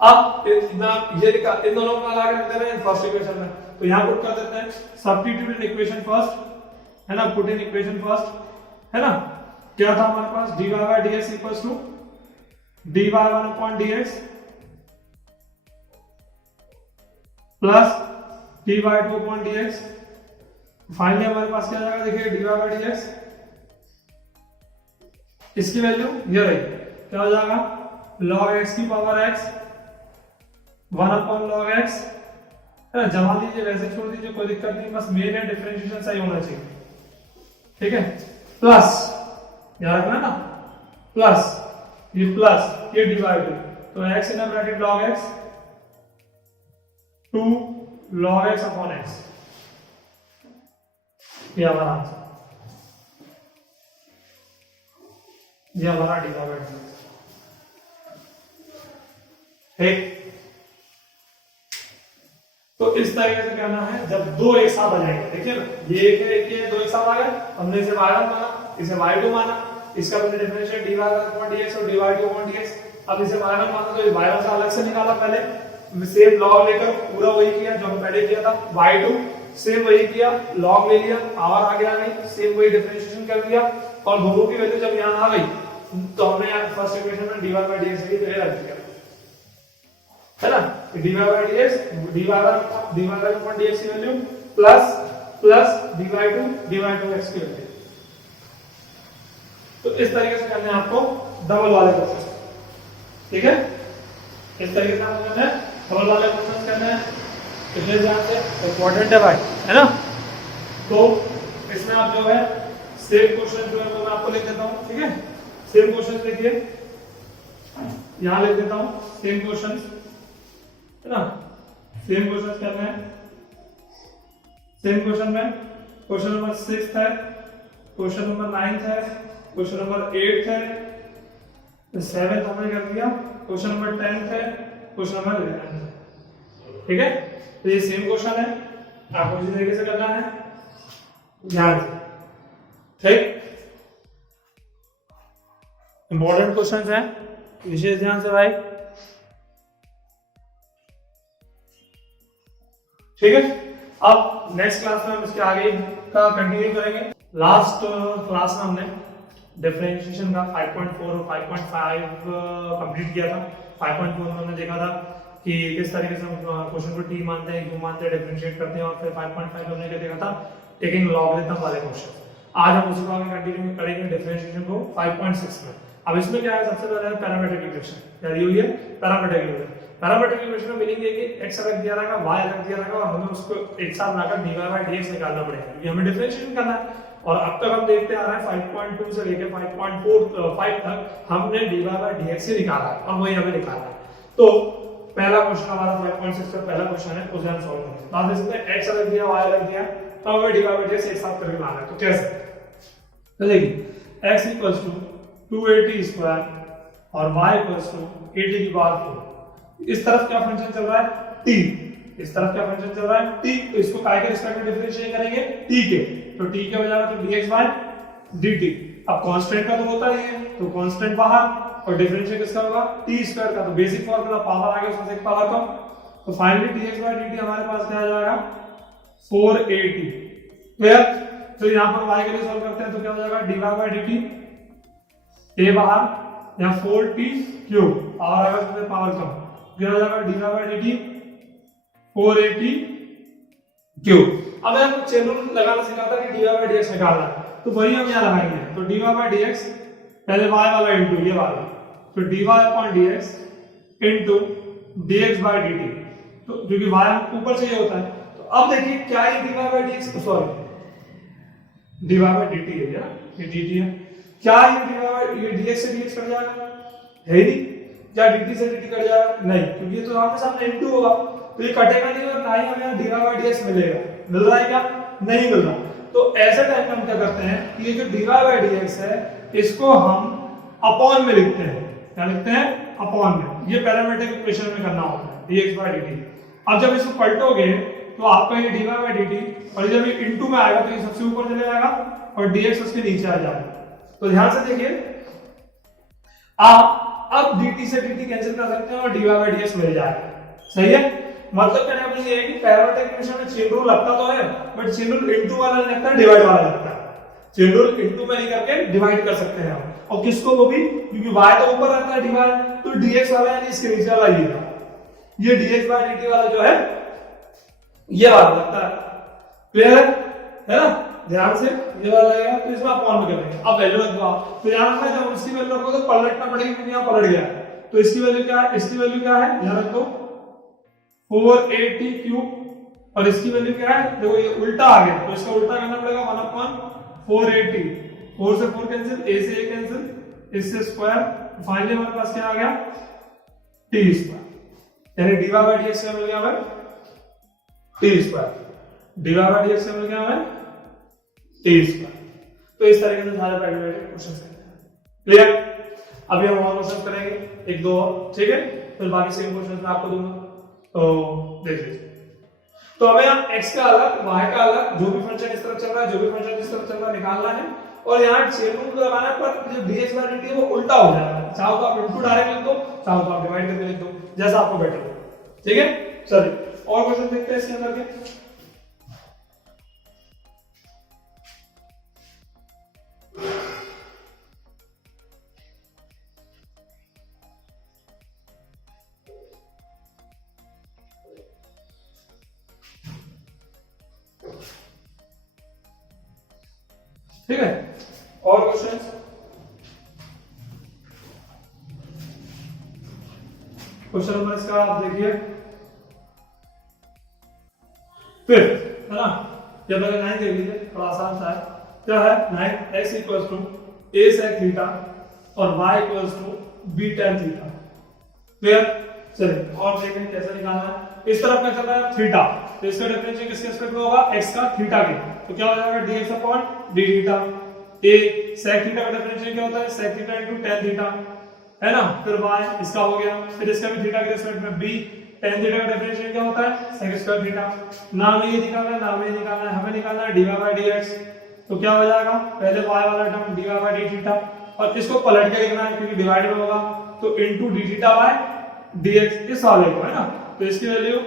अब इतना ये लिखा, इन दोनों का लगा के रखते हैं फर्स्ट इक्वेशन में, तो यहां पुट कर देते हैं सब्स्टिट्यूट इन इक्वेशन फर्स्ट, है ना, पुट इन इक्वेशन फर्स्ट, है ना, क्या था हमारे पास dy/dx equals to dy1/dx plus dy2/dx, finally हमारे पास क्या जाएगा देखिए dy/dx, इसकी वैल्यू ये रही, क्या हो जाएगा log x की पावर x 1/log x, है ना, जमा लीजिए वैसे छोड़ दीजिए कोई दिक्कत नहीं, बस मेन है डिफरेंशिएशन सही होना चाहिए, ठीक है, प्लस याद रखना ना, प्लस ये डिवाइड, तो x in bracket log x 2 log x upon x, ये हमारा आंसर, ये हमारा डिवाइड, ठीक, तो इस तरीके से करना है जब दो एक साथ आ जाएंगे, देखिए ना, ये एक ये दो एक साथ आ गए, हमने इसे y1 माना, इसे y2 माना, इसका हमने डिफरेंशिएट dy1/dx और dy2/dx, अब इसे y1 माना तो y1 से अलग से निकाला, पहले सेम लॉग लेकर पूरा वही किया जो हम पहले किया था, y2 सेम वही किया, लॉग ले लिया, पावर आगे आ गई, सेम वही डिफरेंशिएशन कर दिया, और दोनों की वैल्यू जब यहां आ गई तो हमने यहां फर्स्ट इक्वेशन में dy/dx की वैल्यू रख दिया, है ना, dy/dx dy1/dx की वैल्यू प्लस dy2x की वैल्यू, तो इस तरीके से करना है आपको डबल वाले क्वेश्चन, ठीक है, इस तरीके से आपको करना है डबल वाले क्वेश्चन करना है, इसलिए ध्यान से इंपॉर्टेंट है भाई, है ना, तो इसमें आप जो है सेम क्वेश्चन जो है वो मैं आपको लिख देता हूं, ठीक है, सेम क्वेश्चन लिखिए, यहां लिख देता हूं सेम क्वेश्चन, है ना, सेम क्वेश्चन करना है, सेम क्वेश्चन में क्वेश्चन नंबर 6 है, क्वेश्चन नंबर 9 है, क्वेश्चन नंबर 8 है, 7 हमने कर दिया, क्वेश्चन नंबर 10 है, क्वेश्चन नंबर 11 है, ठीक है, तो ये सेम क्वेश्चन है, आपको इसी तरीके से करना है, ध्यान से, ठीक, इंपॉर्टेंट क्वेश्चंस हैं, विशेष ध्यान से भाई, ठीक है, अब नेक्स्ट क्लास में हम इसके आगे का कंटिन्यू करेंगे। लास्ट क्लास में हमने डिफरेंशिएशन का 5.4 और 5.5 कंप्लीट किया था। 5.4 में हमने देखा था कि किस तरीके से हम क्वेश्चन को टी मानते हैं, क्यू मानते हैं, डिफरेंशिएट करते हैं, और फिर 5.5 हमने क्या देखा था, टेकिंग लॉगरिथम वाले क्वेश्चन। आज हम उसी को आगे कंटिन्यू करेंगे डिफरेंशिएशन को 5.6 में। अब इसमें क्या है, सबसे पहले है पैरामीट्रिक इक्वेशन, क्या दी हुई है, पैरामीट्रिक इक्वेशन। पैरामीट्रिक इक्वेशन में मीनिंग है कि x अलग दिया रहेगा, y अलग दिया रहेगा, और हमें उसको एक साथ लाकर dy/dx निकालना पड़ेगा, क्योंकि हमें डिफरेंशिएशन करना है। और अब तक हम देखते आ रहे हैं 5.2 से लेकर 5.45 तक हमने dy/dx ही निकाला है, और वही हमें निकालना है। तो पहला क्वेश्चन हमारा 5.6 का पहला क्वेश्चन है, उसे हम सॉल्व करेंगे। आप देख सकते हैं x अलग दिया, y अलग दिया, तो हमें dy/dx एक साथ करके लाना है। तो कैसे, तो देखिए x इक्वल्स टू 280 स्क्वायर और y इक्वल्स टू 80 की पावर 4। इस तरफ क्या फंक्शन चल रहा है, t, इस तरफ क्या फंक्शन चल रहा है, t, तो इसको काय के रिस्पेक्ट में डिफरेंशिएट करेंगे, t के, तो t क्या हो जाएगा, तो dx/dt। अब कांस्टेंट का तो होता ही है, तो कांस्टेंट बाहर, और डिफरेंशिएट किसका होगा, t स्क्वायर का, तो बेसिक फार्मूला पावर आ गया, उसमें से एक पावर कम, तो फाइनली dx/dt हमारे पास क्या आ जाएगा, 480। क्लियर, तो यहां पर y के लिए सॉल्व करते हैं, तो क्या हो जाएगा, dy/dt, a बाहर, यहां 4t क्यूब, पावर आएगा उसमें पावर कम, क्या हो जाएगा dy/dt 480 क्यूब। अब मैं आपको चेन रूल लगाना सिखाता कि dy by dx निकालना है, तो वही हम यहाँ लगाएंगे। तो dy by dx पहले y वाला इनटू ये वाला, तो dy upon dx into dx by dt, तो क्योंकि y ऊपर चाहिए होता है। तो अब देखिए क्या ये dy by dx, sorry dy by dt है ना, ये dt है, क्या ये dy by ये dx से dx कट जाएगा, है नहीं, क्या dt से dt कट जाएगा, नहीं, क्योंकि ये तो आमने सामने इनटू होगा, तो ये कटेगा नहीं और ना ही हमें dy by dx मिलेगा। मिल रहा है क्या, नहीं मिल रहा। तो ऐसे टाइम में हम क्या करते हैं कि ये जो dy by dx है इसको हम अपॉन में लिखते हैं। क्या लिखते हैं, अपॉन में। ये पैरामीट्रिक इक्वेशन में करना होता है dx by dt। अब जब इसको पलटोगे तो आपका ये dy by dt, और जब ये इनटू में आएगा तो ये सबसे ऊपर चले जाएगा और dx उसके नीचे आ जाएगा। तो ध्यान से देखिए, आप अब dt से dt कैंसिल कर सकते हैं और dy by dx मिल जाएगा। सही है, मतलब कहने का मतलब ये है कि पैरामीट्रिक इक्वेशन में चेन रूल लगता तो है, बट चेन रूल इनटू वाला नहीं लगता, डिवाइड वाला लगता है। चेन रूल इनटू में नहीं करके डिवाइड कर सकते हैं हम, और किसको, वो भी क्योंकि y तो ऊपर रहता है डिवाइड, तो dx वाला यानी इसके नीचे वाला ये dx by dt वाला जो है ये वाला लगता है। क्लियर है ना, ध्यान से ये वाला लगेगा तो इसमें अपॉन में कर देंगे। अब वैल्यू रख दो आप, तो ध्यान रखना जब इसकी वैल्यू रखो तो पलटना पड़ेगी, क्योंकि यहाँ पलट गया है। तो इसकी वैल्यू क्या है, इसकी वैल्यू क्या है, ध्यान रख दो 480 क्यूब, और इसकी वैल्यू क्या है, देखो ये उल्टा आ गया, तो इसका उल्टा करना पड़ेगा 1/480, 4 से 4 कैंसिल, a से a कैंसिल, इससे स्क्वायर, फाइनली हमारे पास क्या आ गया, t स्क्वायर, यानी dy by dx से मिल गया हमें t square, dy by dx से मिल गया हमें t स्क्वायर। तो इस तरीके से सारे पैरामीट्रिक क्वेश्चंस करते हैं। क्लियर, अभी हम और क्वेश्चन करेंगे, एक दो और, ठीक है, फिर बाकी सेम क्वेश्चंस मैं आपको दूंगा, तो देख लीजिए। तो हमें यहाँ x का अलग, y का अलग, जो भी फंक्शन इस तरफ चल रहा है, जो भी फंक्शन इस तरफ चल रहा है निकालना है, और यहाँ चेन रूल लगाना है, पर जो dx by dt है वो उल्टा हो जाएगा। चाहो तो आप इनटू डायरेक्ट लिख दो, चाहो तो आप डिवाइड करके लिख दो, जैसा आपको बेटर हो। ठीक है, चलिए और क्वेश्चन देखते हैं इसके अंदर के। ठीक है, और क्वेश्चंस, क्वेश्चन नंबर इसका आप देखिए, फिर है ना, जब मैंने 9 देख लीजिए, थोड़ा आसान सा है। क्या है, 9x equals to a sec theta और y equals to b tan theta. Clear, चलिए और देखें कैसे निकालना है। इस तरफ क्या चल रहा है, थीटा, तो इसका डिफरेंशियल किसके रिस्पेक्ट में होगा, x का थीटा के, तो क्या हो जाएगा dx upon d theta. a sec theta का डिफरेंशियल क्या होता है, sec theta into tan theta, है ना, फिर y इसका हो गया, फिर इसका भी थीटा के रिस्पेक्ट में b tan थीटा का डिफरेंशियल क्या होता है, sec स्क्वायर थीटा। नाम ये निकालना है, नाम ये निकालना है, हमें निकालना है dy by dx, तो क्या हो जाएगा, पहले y वाला term dy by d theta, और इसको पलट के लिखना है क्योंकि डिवाइड में होगा, तो into d theta by dx, इस वाले को, है ना, तो इसकी value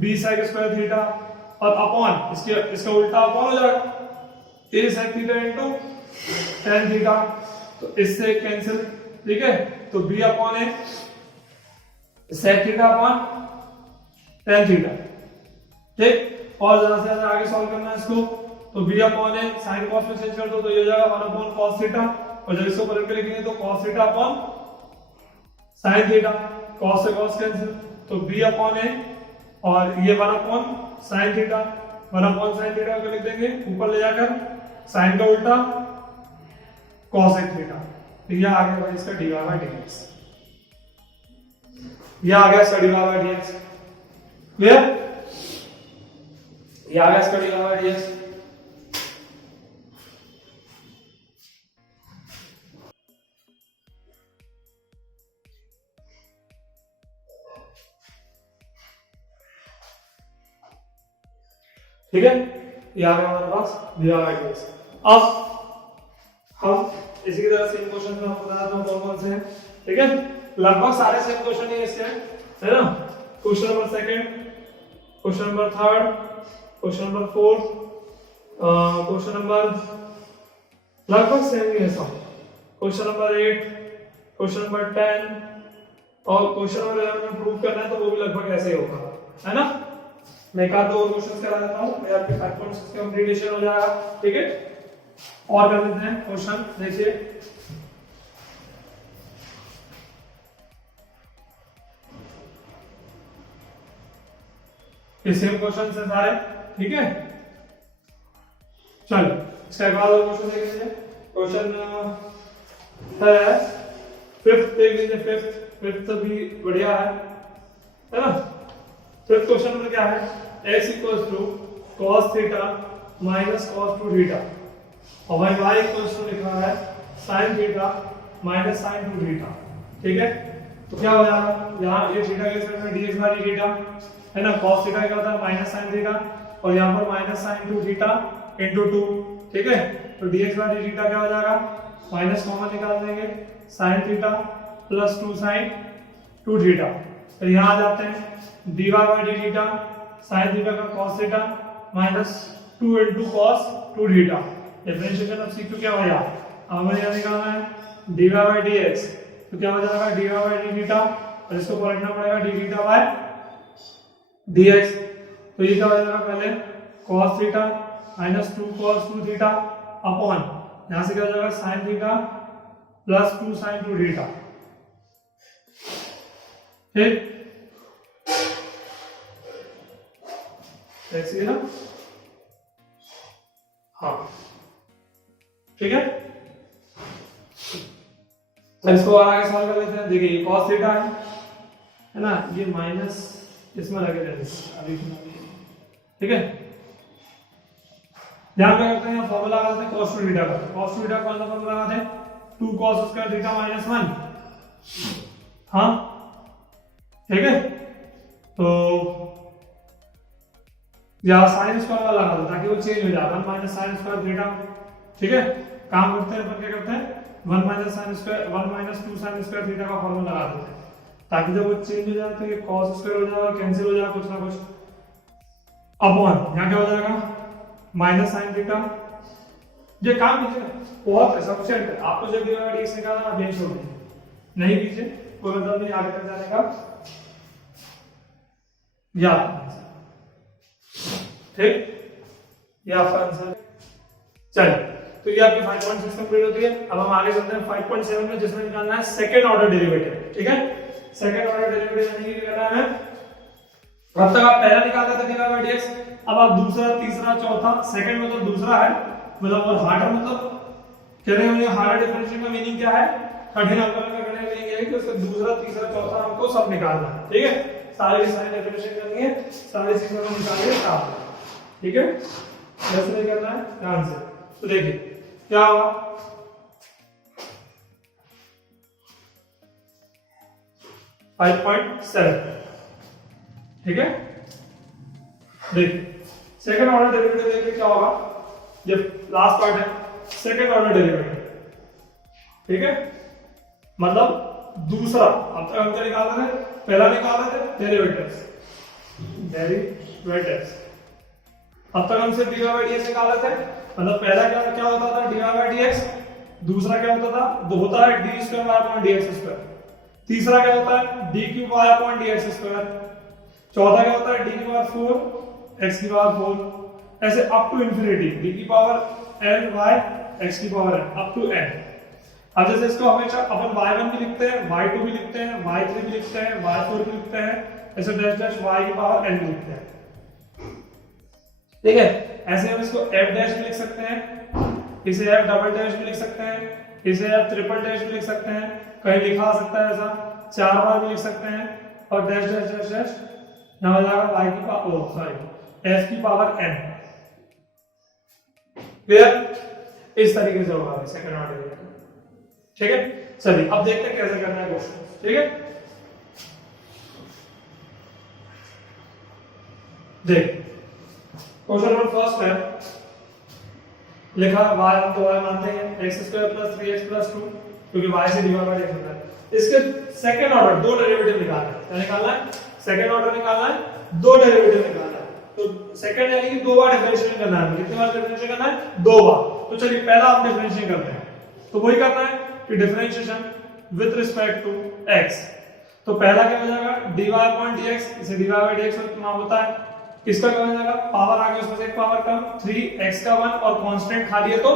b sec square theta, और अपॉन इसका उल्टा अपॉन हो जाएगा a sec theta into tan theta, तो इससे कैंसिल, ठीक है, तो b upon a sec theta upon tan theta. ठीक, और ज्यादा से ज्यादा आगे सॉल्व करना है इसको, तो b upon a sin cos में चेंज कर दो, तो ये हो जाएगा 1 अपॉन cos थीटा, और जब इसको पलट के लिखेंगे तो cos theta upon sin theta, cos से cos कैंसिल, तो b अपॉन a, और ये 1 upon sin theta, 1 upon sin theta को लिख देंगे ऊपर ले जाकर, sin का उल्टा cosec थीटा, तो ये आ गया भाई इसका dy by dx, ये आ गया इसका dy by dx। क्लियर, ये आ गया इसका dy by dx। ठीक है, ये आ गया हमारे पास dy by dx। अब हम इसी की तरह सेम क्वेश्चन में आपको बताता हूं कौन कौन से हैं। ठीक है, लगभग सारे सेम क्वेश्चन ही इसके हैं, है ना। Question number second, question number third, question number fourth, question number लगभग सेम ही है सब, क्वेश्चन नंबर 8, क्वेश्चन नंबर 10 और क्वेश्चन नंबर 11 में प्रूव करना है तो वो भी लगभग ऐसे ही होगा, है ना, मैं एक आध दो और क्वेश्चन करा देता हूँ, फिर आपके 5.6 का कंप्लीशन हो जाएगा। ठीक है, और कर देते हैं क्वेश्चन। देखिए ये सेम क्वेश्चन है सारे। ठीक है, चलो इसका एक और क्वेश्चन देख लीजिए। क्वेश्चन है फिफ्थ, देख लीजिए। फिफ्थ भी बढ़िया है ना। फिफ्थ क्वेश्चन में क्या है, x equals to cos theta minus cos 2 theta और y इक्वल्स टू लिखा है sin theta minus sin 2 theta. ठीक है, तो क्या हो जाएगा, यहाँ ये थीटा के साथ में dx बाई थीटा है ना, cos थीटा क्या होता है माइनस sin थीटा और यहाँ पर माइनस sin 2 थीटा इंटू 2। ठीक है, तो dx बाई थीटा क्या हो जाएगा, माइनस कॉमन निकाल देंगे, sin theta plus 2 sin 2 theta. फिर यहाँ आ जाते हैं dy by D theta sin theta का cos theta minus 2 into cos 2 theta. Differentiation of c2 क्या हो जाएगा, अब हमें यहाँ निकालना है dy बाई dx, तो क्या हो जाएगा dy बाई डी थीटा और इसको पलटना पड़ेगा d थीटा बाई dx। तो ये क्या हो जाएगा, पहले cos theta minus 2 cos 2 theta upon यहाँ से क्या हो जाएगा sin theta plus 2 sin 2 theta. ठीक, ऐसे है ना। हाँ ठीक है, तो इसको और आगे सॉल्व कर लेते हैं। देखिए ये cos थीटा है ना, ये माइनस इसमें लगे रहेंगे अभी। ठीक है, ध्यान में करते हैं फॉर्मूला लगाते हैं cos 2 थीटा का। cos 2 थीटा कौन सा फॉर्मूला लगाते हैं, 2 cos स्क्वायर थीटा माइनस 1। हाँ ठीक है, तो या साइन स्क्वायर वाला लगा दो ताकि वो चेंज हो जाए, 1 माइनस साइन स्क्वायर थीटा। ठीक है, काम करते हैं अपन क्या करते हैं 1 minus sine square 1 minus 2 sine square theta का फॉर्मूला लगा देते हैं ताकि जब वो चेंज हो जाए तो ये cos स्क्वायर हो जाएगा, कैंसिल हो जाएगा कुछ ना कुछ, अपॉन यहाँ क्या हो जाएगा माइनस साइन थीटा। ये काम कीजिए, बहुत सफिशिएंट है। आपको जब दिया हुआ x निकालना आप यही छोड़ दीजिए, नहीं कीजिए कोई मतलब नहीं आगे तक जाने का। याद ठीक, ये आपका आंसर। चलिए, तो ये आपकी 5.6 कंप्लीट होती है। अब हम आगे चलते हैं 5.7 में, जिसमें निकालना है सेकंड ऑर्डर डेरिवेटिव। ठीक है, सेकंड ऑर्डर डेरिवेटिव यानी कि करना है, अब तक आप पहला निकालते थे dy बाई dx, अब आप दूसरा, तीसरा, चौथा, सेकंड मतलब दूसरा है, मतलब और हार्डर मतलब कह रहे हैं हार्डर डिफरेंशियल का मीनिंग क्या है, कठिन अंकलन का कठिन मीनिंग है कि उसका दूसरा, तीसरा, चौथा हमको सब निकालना है। ठीक है, सारी डेफिनेशन करनी है, सारी चीजों को निकालिए साफ। ठीक है, ऐसे नहीं करना है, ध्यान से। तो देखिए क्या होगा, फाइव 5.7। ठीक है, देखिए सेकंड ऑर्डर डेरिवेटिव देखिए क्या होगा, ये लास्ट पार्ट है सेकंड ऑर्डर डेरिवेटिव। ठीक है, मतलब दूसरा, अब तक हम क्या निकाल रहे थे, पहला निकाल रहे थे डेरिवेटिव्स, अब तक हम सिर्फ dy बाई dx निकाल रहे थे, मतलब पहला क्या होता था dy बाई dx, दूसरा क्या होता था, दो होता है d square y upon dx square, तीसरा क्या होता है d cube y upon dx square, चौथा क्या होता है d की पावर 4 x की पावर 4, ऐसे अप टू इंफिनिटी d की पावर n y x की power n up to n। अब जैसे इसको हमेशा अपन y1 भी लिखते हैं, y2 भी लिखते हैं, y3 भी लिखते हैं, y4 भी लिखते हैं, ऐसे डैश डैश y की पावर n भी लिखते हैं। ठीक है, ऐसे हम इसको f डैश भी लिख सकते हैं, इसे f डबल डैश भी लिख सकते हैं, इसे f ट्रिपल डैश भी लिख सकते हैं, कहीं लिखा आ सकता है ऐसा 4 बार भी लिख सकते हैं, और डैश डैश डैश डैश यहाँ हो जाएगा y की पावर f की पावर n। क्लियर, इस तरीके से होगा सेकंड ऑर्डर। ठीक है, चलिए अब देखते हैं कैसे करना है क्वेश्चन। ठीक है, देख क्वेश्चन नंबर फर्स्ट है, लिखा y हम तो y मानते हैं x square plus 3x plus 2, क्योंकि y से डिवाइड बाय x होता है। इसके सेकंड ऑर्डर दो डेरिवेटिव निकालना है, क्या निकालना है, सेकंड ऑर्डर निकालना है, दो डेरिवेटिव निकालना है। तो सेकंड यानी कि दो बार डिफरेंशिएट करना है, कितनी बार डिफरेंशिएट करना है, दो बार। तो चलिए पहला हम डिफरेंशिएट करते हैं, तो वही करना है कि differentiation with respect to x। तो पहला क्या हो जाएगा dy अपॉन dx, इसे dy बाय dx नाम होता है, इसका क्या हो जाएगा, पावर आ गया उसमें से एक पावर कम, 3x का 1 और कांस्टेंट खा लिया तो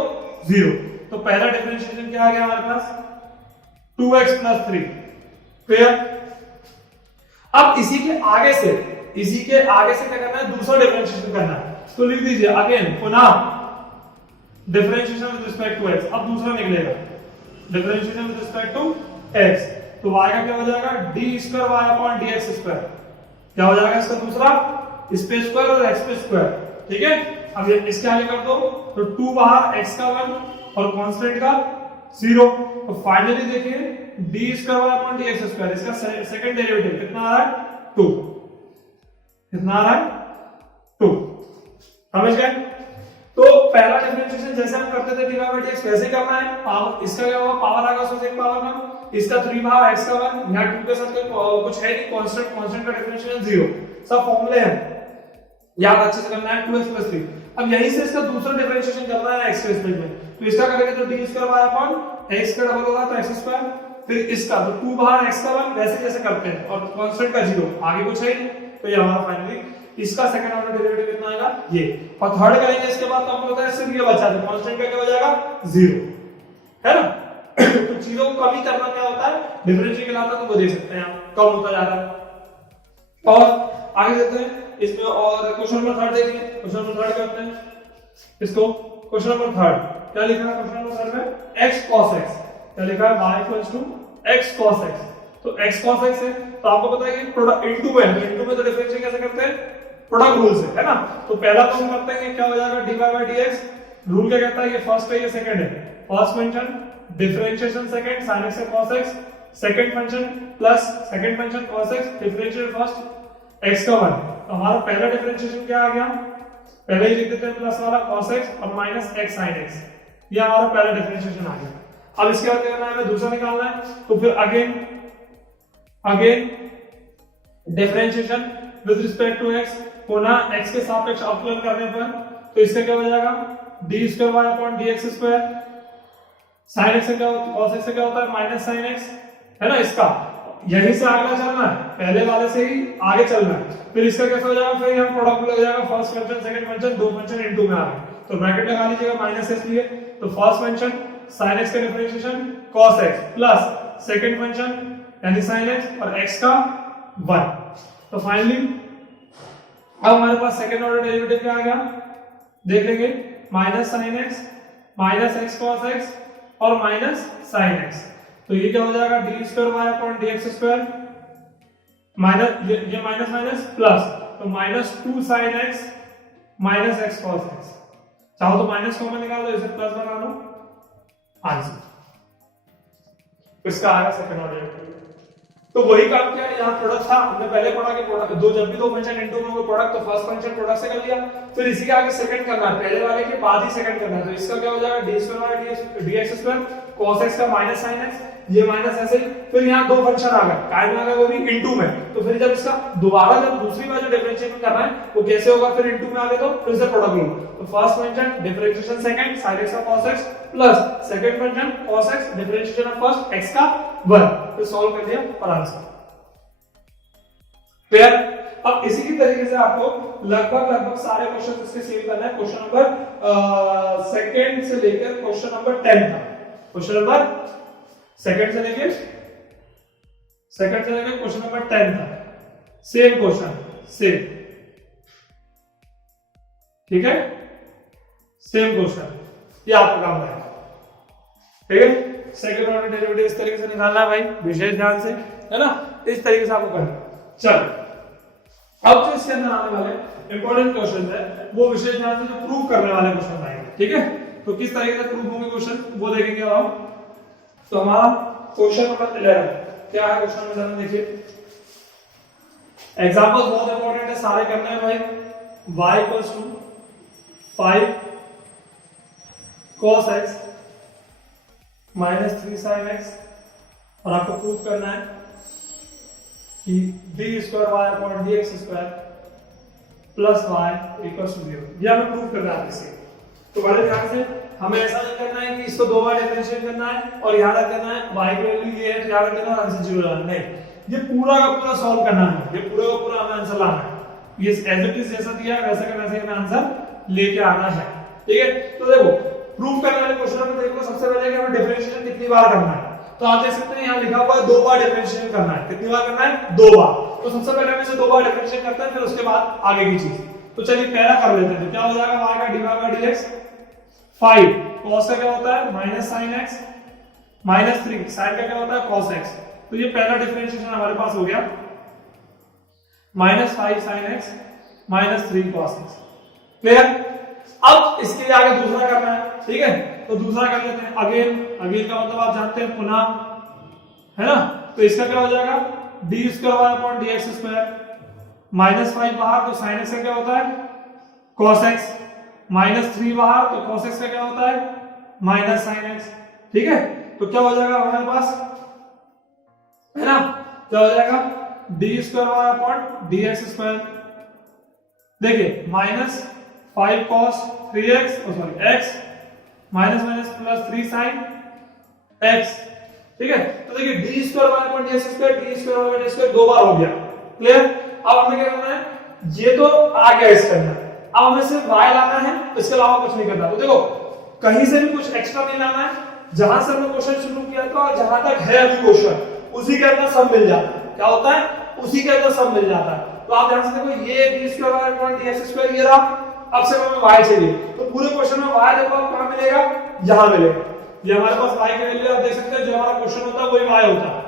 0। तो पहला डिफरेंशिएशन क्या आ गया हमारे पास, 2x + 3। क्लियर। अब इसी के आगे से क्या करना है, दूसरा डिफरेंशिएशन करना है। तो लिख दीजिए अगेन पुनः differentiation with respect to x। अब दूसरा निकलेगा differentiation with respect to x, तो y का क्या हो जाएगा, d² y dx²। क्या हो जाएगा इसका दूसरा, इस पे स्क्वायर और x पे स्क्वायर। ठीक है, अब ये इसके आगे कर दो, तो 2 बाहर, x का 1 और कांस्टेंट का 0। तो फाइनली देखिए d² y dx², इसका सेकंड डेरिवेटिव कितना आ रहा है, 2। कितना आ रहा है, 2। समझ गए। तो पहला डिफरेंशिएशन जैसे हम करते थे dy/dx वैसे ही करना है। पावर इसका क्या होगा, पावर आ गया उसमें एक पावर ना, इसका 3 बाहर, x का 1, यहां 2 के साथ कुछ है नहीं, कांस्टेंट का डिफरेंशिएशन 0। सब फॉर्मूले हैं, याद अच्छे से करना है। 2x + 3। अब यहीं से इसका दूसरा डिफरेंशिएशन करना है x के रिस्पेक्ट में, तो इसका करेंगे तो d² y x का डबल होगा तो x², फिर इसका तो 2 बाहर, x का 1 वैसे जैसे करते हैं और कांस्टेंट का 0, आगे कुछ है नहीं। तो ये हमारा फाइनली इसका सेकंड ऑर्डर डेरिवेटिव कितना आएगा, ये। और थर्ड करेंगे इसके बाद तो हमको पता है सिर्फ ये बचा है, कांस्टेंट का क्या हो जाएगा, 0, है ना। तो चीजों को कम ही करना क्या होता है, डिफरेंशिएशन आता है तो वो देख सकते हैं आप, कम होता जा रहा है। और आगे देखते हैं इसमें, और क्वेश्चन नंबर 3 देखिए। क्वेश्चन नंबर 3 करते हैं इसको। क्वेश्चन नंबर 3 क्या लिखा है, क्वेश्चन नंबर 3 में x cos x, क्या लिखा है, y = x cos x। तो x cos x है, तो आपको पता है कि प्रोडक्ट इनटू में, तो इनटू में तो डिफरेंशिएशन कैसे करते हैं, प्रोडक्ट रूल से, है ना। तो पहला तो हम करते हैं क्या हो जाएगा, dy/dx। रूल क्या कहता है, ये फर्स्ट है ये सेकंड है। First function differentiation second sin x cos x, second function plus second function cos x, differentiate first x का 1। तो हमारा पहला डिफरेंशिएशन क्या आ गया, पहले ही लिख देते हैं प्लस वाला cos x और माइनस x sin x, ये हमारा पहला डिफरेंशिएशन आ गया। अब इसके बाद क्या करना है, हमें दूसरा निकालना है। तो फिर again differentiation with respect to x, पुनः x के सापेक्ष अवकलन करने पर, तो इसका क्या हो जाएगा, d² y dx²। sin x से क्या होता है, cos x से क्या होता है, माइनस sin x, है ना। इसका यहीं से आगे चलना है, पहले वाले से ही आगे चलना है। फिर इसका कैसा हो जाएगा, फिर यहाँ प्रोडक्ट लग जाएगा, फर्स्ट फंक्शन सेकंड फंक्शन, दो फंक्शन इनटू में आ गए, तो ब्रैकेट लगा लीजिएगा माइनस s लिए। तो फर्स्ट फंक्शन sin x का differentiation cos x plus second function यानी sin x और x का 1। तो फाइनली अब हमारे पास सेकंड ऑर्डर डेरिवेटिव क्या आ गया, देख लेंगे, minus sin x minus x cos x और माइनस sin x। तो ये क्या हो जाएगा, d² y dx², माइनस ये माइनस माइनस प्लस, तो minus 2 sin x minus x cos x। चाहो तो माइनस कॉमन निकाल दो, इसे प्लस बना लो, आंसर इसका आएगा सेकंड ऑर्डर डेरिवेटिव। तो वही काम किया, यहाँ प्रोडक्ट था, हमने पहले पढ़ा कि प्रोडक्ट दो, जब भी दो फंक्शन इनटू में हो प्रोडक्ट, तो फर्स्ट फंक्शन प्रोडक्ट से कर लिया, फिर इसी के आगे सेकंड करना है, पहले वाले के बाद ही सेकंड करना है। तो इसका क्या हो जाएगा, d² dx² cos x का माइनस sin x, ये माइनस ऐसे ही। फिर यहाँ दो फंक्शन आ गए, काय में आ गए, वो भी इनटू में। तो फिर जब इसका दोबारा जब दूसरी बार जो डिफरेंशिएशन करना है वो कैसे होगा, फिर इनटू में आ गए तो फिर से प्रोडक्ट लो। तो first function differentiation second sin x का cos x plus second function cos x differentiation of first x का 1, फिर सॉल्व कर दिया और आंसर क्लियर। अब इसी की तरीके से आपको लगभग सारे क्वेश्चन इसके सेव करना है। क्वेश्चन नंबर सेकंड से लेकर क्वेश्चन नंबर 10 तक, क्वेश्चन नंबर सेकंड से लेकर क्वेश्चन नंबर 10 तक सेम क्वेश्चन, सेम, ठीक है, सेम क्वेश्चन, ये आपका काम है, ठीक है। सेकंड ऑर्डर डेरिवेटिव इस तरीके से निकालना है भाई, विशेष ध्यान से, है ना, इस तरीके से आपको करना। चलो अब जो इसके अंदर आने वाले इंपॉर्टेंट क्वेश्चन है वो विशेष ध्यान से जो प्रूव करने वाले क्वेश्चन आएंगे, ठीक है। तो किस तरीके से प्रूव होंगे क्वेश्चन वो देखेंगे हम। तो हमारा क्वेश्चन नंबर 11 क्या है, क्वेश्चन नंबर 11 देखिए, एग्जांपल्स बहुत इंपॉर्टेंट है, सारे करने हैं भाई। y = 5 cos x - 3 sin x, और आपको प्रूव करना है कि d² y dx² plus y = 0, ये हमें प्रूव करना है इसे। तो बड़े ध्यान से हमें ऐसा नहीं करना है कि इसको दो बार डिफरेंशिएट करना है और यहाँ रख देना है y की वैल्यू ये है तो यहाँ रख देना आंसर 0 लाना, नहीं, ये पूरा का पूरा सॉल्व करना है, ये पूरा का पूरा हमें आंसर लाना है। ये एज इट इज जैसा दिया है वैसे का वैसे हमें आंसर लेके आना है। ठीक है, तो देखो प्रूव करने वाले क्वेश्चन में देखो सबसे पहले कि हमें डिफरेंशिएशन कितनी बार करना है। तो आप देख सकते हैं यहाँ लिखा हुआ है 2 बार डिफरेंशिएशन करना है। कितनी बार करना है? 2 बार। तो सबसे पहले हम इसे 2 बार डिफरेंशिएट करते हैं, फिर उसके बाद आगे की चीज। तो चलिए पहला कर लेते हैं। तो क्या हो जाएगा y का dy/dx 5 cos का क्या होता है -sin x -3 sin का क्या होता है cos x। तो ये पहला डिफरेंशिएशन हमारे पास हो गया -5 sin x -3 cos x। Clear? अब इसके लिए आगे दूसरा करना है। ठीक है, तो दूसरा कर लेते हैं। अगेन का मतलब आप जानते हैं पुनः, है ना। तो इसका क्या हो जाएगा d²y/dx² -5 बाहर तो sin x का क्या होता है cos x -3 बाहर तो cos x का क्या होता है -sin x। ठीक है, तो क्या हो जाएगा हमारे पास, है ना, क्या हो जाएगा d²y/dx²। देखिए -5 cos 3x x -+ 3 sin x। ठीक है, तो देखिए d²y/dx² 2 बार हो गया। क्लियर? अब हमें क्या करना है, ये तो आ गया इसके अंदर, अब हमें सिर्फ y लाना है, इसके अलावा कुछ नहीं करना। तो देखो कहीं से भी कुछ एक्स्ट्रा नहीं लाना है, जहां से हमने क्वेश्चन शुरू किया था और जहां तक है अभी क्वेश्चन उसी के अंदर सब मिल जाता है। क्या होता है? उसी के अंदर सब मिल जाता है। तो आप ध्यान से देखो ये d²y/dx² ये रहा, अब से हमें y चाहिए, तो पूरे क्वेश्चन में y देखो आप कहां मिलेगा, यहां मिलेगा। ये हमारे पास y की वैल्यू आप देख सकते हैं, जो हमारा क्वेश्चन होता है वही y होता है।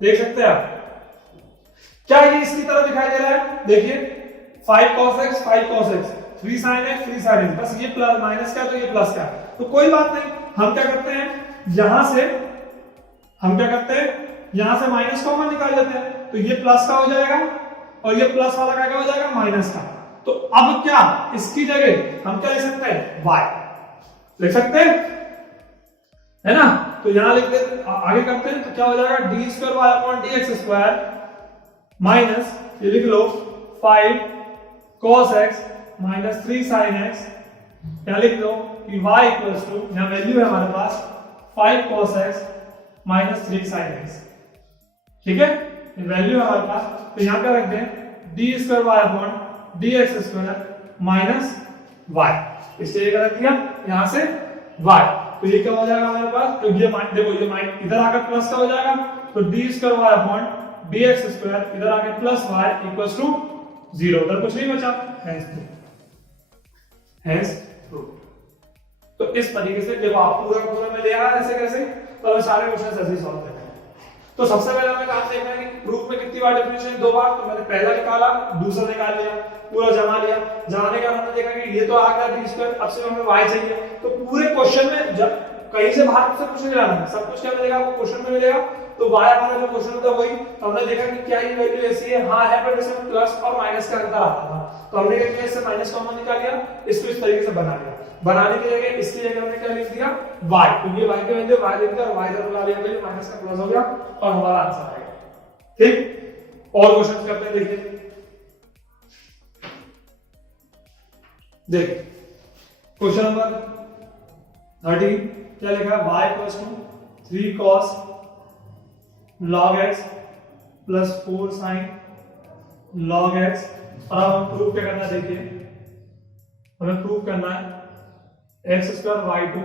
देख सकते हैं आप, क्या ये इसकी तरह दिखाई दे रहा है? देखिए 5 cos x 3 sin x 3 sin x, बस ये प्लस माइनस का तो ये प्लस का, तो कोई बात नहीं। हम क्या करते हैं, यहां से हम क्या करते हैं, यहां से माइनस कॉमन निकाल लेते हैं, तो ये प्लस का हो जाएगा और ये प्लस वाला का क्या हो जाएगा माइनस का। तो अब क्या इसकी जगह हम क्या लिख सकते हैं, y लिख सकते हैं, है ना। तो यहां लिख देते, आगे करते हैं, तो क्या हो जाएगा d²y/dx² माइनस ये लिख लो 5 cos x -3 sin x। क्या लिख लो कि y इक्वल्स टू, यहां वैल्यू है हमारे पास 5 cos x -3 sin x। ठीक है, ये वैल्यू है हमारे पास, तो यहां पे रख दें d²y/dx² माइनस y, इससे ये रख दिया यहां से y। तो ये क्या हो जाएगा हमारे पास, तो ये देखो ये माइनस इधर आकर प्लस का हो जाएगा, तो d²y/dx² इधर आके प्लस y इक्वल्स टू 0, उधर कुछ नहीं बचा, हेंस प्रूव्ड। तो इस तरीके से देखो आप पूरा में ले आया ऐसे कैसे, तो हम सारे क्वेश्चन ऐसे ही सॉल्व करते हैं। तो सबसे पहले हमें काम देखना है कि प्रूफ में कितनी बार डिफरेंशिएशन, 2 बार। तो मैंने पहला निकाला, दूसरा निकाल लिया, पूरा जमा लिया। जमाने का हमने देखा कि ये तो आ गया d², अब से हमें y चाहिए। तो पूरे क्वेश्चन में जब कहीं से बाहर से कुछ नहीं लाना, सब कुछ क्या मिलेगा आपको क्वेश्चन में मिलेगा। तो y हमारा जो क्वेश्चन होता है वही, तो हमने देखा कि क्या ये वैल्यू ऐसी है, हां है, पर इसमें प्लस और माइनस का अंतर आता था, तो हमने क्या किया, इससे माइनस कॉमन निकाल लिया, इसको इस तरीके से बना लिया। बनाने की जगह इसकी जगह हमने क्या लिख दिया y, तो ये y की वैल्यू y लिख दिया और y इधर ला लिया, वैल्यू माइनस का प्लस हो गया और हमारा आंसर आ गया। ठीक, और क्वेश्चन करते हैं, देखिए देख क्वेश्चन नंबर 13 क्या लिखा है, y equals to 3 cos log x plus 4 sin log x। और अब हम प्रूव क्या करना है, देखिए हमें प्रूव करना है x² y2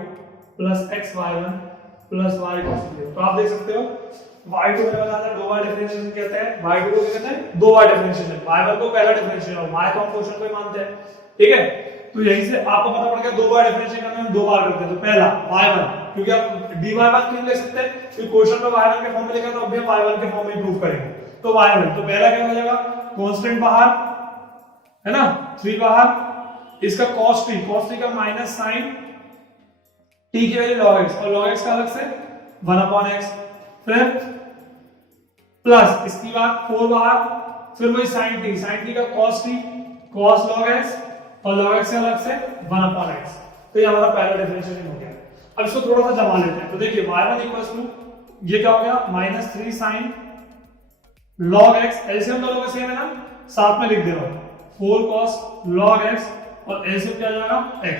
plus xy1 plus y cos 0। तो आप देख सकते हो y2 में बताया था 2 बार डिफरेंशिएशन कहते हैं, y2 को कहते हैं 2 बार डिफरेंशिएशन, y1 को पहला डिफरेंशिएशन और y को हम क्वेश्चन को ही मानते हैं। ठीक है, तो यहीं से आपको पता पड़ गया 2 बार डिफरेंशिएट करने में 2 बार करते हैं। तो पहला y1, क्योंकि आप dy1 क्यों ले सकते हैं, क्योंकि क्वेश्चन में y1 के फॉर्म में लिखा, तो अब भी हम y1 के फॉर्म में प्रूव करेंगे। तो y1, तो पहला क्या हो जाएगा, कांस्टेंट बाहर, है ना, 3 बाहर, इसका cos t का माइनस sin t की वैल्यू log x, और log x का अलग से 1/x, फिर प्लस इसकी बात 4 बाहर, फिर वही sin t का cos log x, और log x से अलग से 1/x। तो ये हमारा पहला डिफरेंशिएशन हो गया। अब इसको थोड़ा सा जमा लेते हैं। तो देखिए y1 इक्वल्स टू ये क्या हो गया -3 sin log x, एलसीएम दोनों का सेम है ना, साथ में लिख दे रहा हूं 4 cos log x, और एलसीएम क्या आ जाएगा x।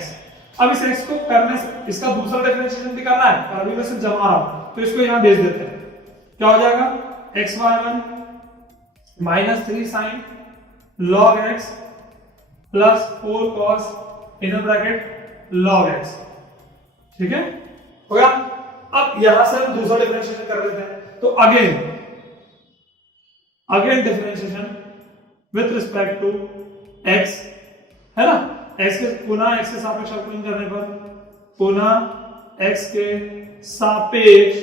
अब इस x को करने से इसका दूसरा डिफरेंशिएशन भी करना है, पर अभी मैं सिर्फ जमा रहा हूं, तो इसको यहां भेज देते हैं। क्या हो जाएगा xy1 -3 sin log x plus 4 cos inner bracket log x। ठीक है, हो गया। अब यहां से हम दूसरा डिफरेंशिएशन कर लेते हैं। तो again differentiation with respect to x, है ना, x के पुनः x के सापेक्ष अवकलन करने पर, पुनः x के सापेक्ष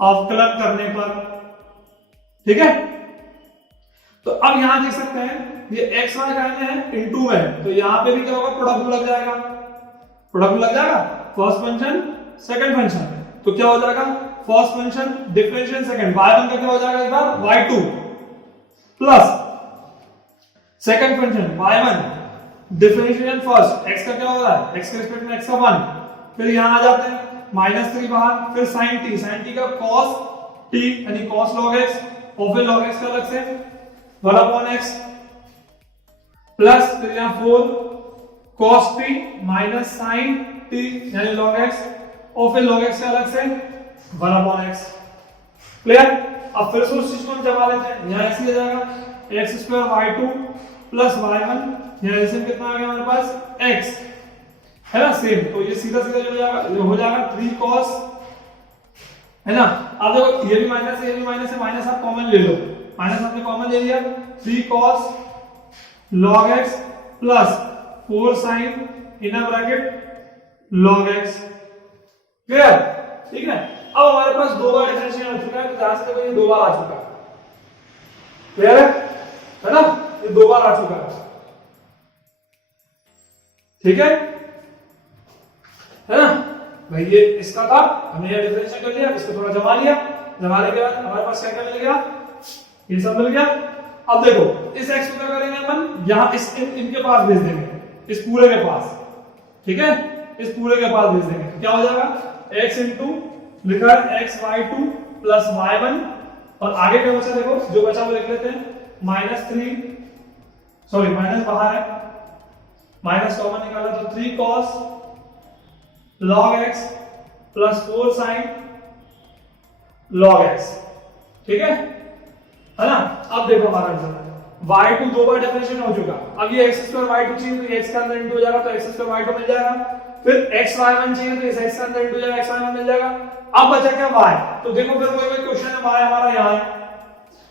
अवकलन करने पर, ठीक है। तो अब यहां देख सकते हैं ये x y का है इनटू है, तो यहां पे भी क्या होगा, प्रोडक्ट लग जाएगा, प्रोडक्ट लग जाएगा, फर्स्ट फंक्शन सेकंड फंक्शन। तो क्या हो जाएगा, first function differentiation second, y1 का क्या हो जाएगा इस बार, y2 plus second function y1 differentiation first, x का क्या हो रहा है, x के रिस्पेक्ट में x का 1, फिर यहां आ जाते हैं -3 बाहर, फिर sin t का cos t यानी cos log x, और फिर log x का अलग से 1/x प्लस फिर यहां 4 cos t minus sin t यानी log x, और फिर log x का अलग से 1/x। क्लियर। अब फिर से उस चीज को हम जमा लेते हैं, यहां ऐसे आ जाएगा x² y2 प्लस y1, यहां ऐसे कितना आ गया हमारे पास x, है ना, सेम। तो ये सीधा सीधा जो हो जाएगा 3 cos, है ना। अब देखो ये भी माइनस है, ये भी माइनस है, माइनस आप कॉमन ले लो, माइनस आपने कॉमन ले लिया, 3 cos log x plus 4 sin inner bracket log x। Clear, ठीक है। अब हमारे पास दो बार डिफरेंशिएशन हो चुका है, तो ध्यान से देखो ये दो बार आ चुका है। क्लियर है ना, ये दो बार आ चुका है, ठीक है ना भाई। ये इसका था, हमने ये डिफरेंशिएशन कर लिया, इसको थोड़ा जमा लिया, जमाने के बाद हमारे पास क्या मिल गया, ये सब मिल गया। अब देखो इस x को क्या करेंगे अपन, यहां इस इनके पास भेज देंगे, इस पूरे के पास, ठीक है, इस पूरे के पास भेज देंगे। क्या हो जाएगा, x इंटू लिखा है xy2 प्लस y1, और आगे क्या बचा, देखो जो बचा वो लिख लेते हैं, -3, सॉरी माइनस बाहर है, माइनस कॉमन निकाला तो 3 cos log x plus 4 sin log x, ठीक है ना। अब देखो हमारा आंसर y2 दो बार डिफरेंशिएशन हो चुका, अब ये x² y2 चाहिए तो x का अंदर इंटू हो जाएगा, तो x² y2 मिल जाएगा, फिर xy1 चाहिए तो इस x का अंदर इंटू हो जाएगा, xy1 मिल जाएगा। अब बचा क्या y, तो देखो फिर वही क्वेश्चन है, y हमारा यहां है,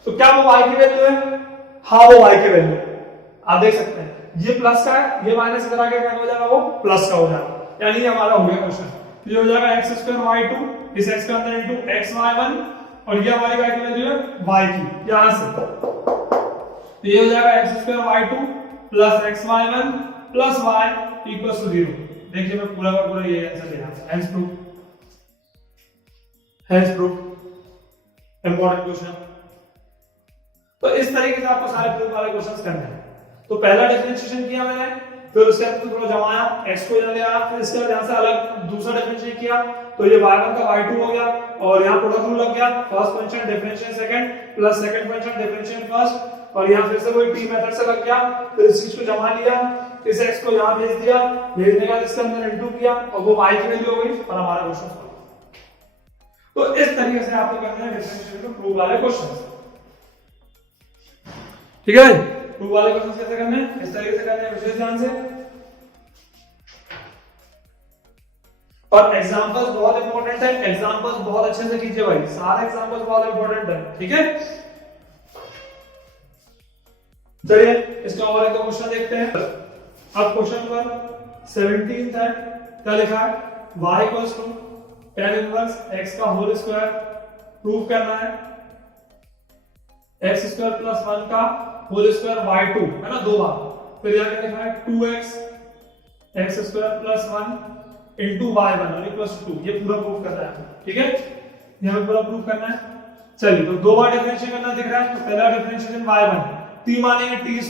तो क्या वो y की वैल्यू है, हाँ वो y की वैल्यू है। आप देख सकते हैं ये प्लस का है, ये माइनस इधर आके क्या हो जाएगा, वो प्लस का हो जाएगा, यानी ये हमारा हो गया क्वेश्चन। ये हो जाएगा x² y2 इस x का अंदर इंटू xy1, और ये हमारी y की वैल्यू है y की, यहां से तो ये हो जाएगा x² y2 plus xy1 plus y equals to 0। देखिए मैं पूरा का पूरा ये आंसर ले रहा हूं, हेंस प्रूफ, इंपॉर्टेंट क्वेश्चन। तो इस तरीके से आपको सारे प्रूफ वाले क्वेश्चंस करने हैं। तो पहला डिफरेंशिएशन किया मैंने, फिर उसके बाद थोड़ा जमाया, x को यहां ले आया, फिर इसके बाद यहां से अलग दूसरा डिफरेंशिएट किया, तो ये y1 का y2 हो गया, और यहां प्रोडक्ट रूल लग गया, first function differentiation second plus second function differentiation first, और यहां फिर से वही t मेथड से लग गया, फिर इस चीज को जमा लिया, इस x को यहां भेज दिया, भेजने के बाद इसके अंदर इंटू किया, और वो y की वैल्यू हो गई, और हमारा क्वेश्चन सॉल्व। तो इस तरीके से आपको करना है डिफरेंशिएशन के प्रूफ वाले क्वेश्चंस, ठीक है। प्रूफ वाले क्वेश्चंस कैसे करने हैं, इस तरीके से करने हैं, विशेष ध्यान से। और एग्जांपल्स बहुत इंपॉर्टेंट है, एग्जांपल्स बहुत अच्छे से कीजिए भाई, सारे एग्जांपल्स बहुत इंपॉर्टेंट है, ठीक है। चलिए इसका और एक क्वेश्चन देखते हैं। अब क्वेश्चन नंबर 17 है, क्या लिखा है, y = tan इनवर्स x का होल स्क्वायर प्रूव करना है, x² + 1 का होल स्क्वायर y2, है ना, दो बार, फिर यहां क्या लिखा है 2x x² + 1 into y1 = 2, ये पूरा प्रूफ करना है, ठीक है, यहां पूरा प्रूफ करना है। चलिए तो दो बार डिफरेंशिएट करना दिख रहा है, तो पहला डिफरेंशिएशन y1 t मानेंगे t²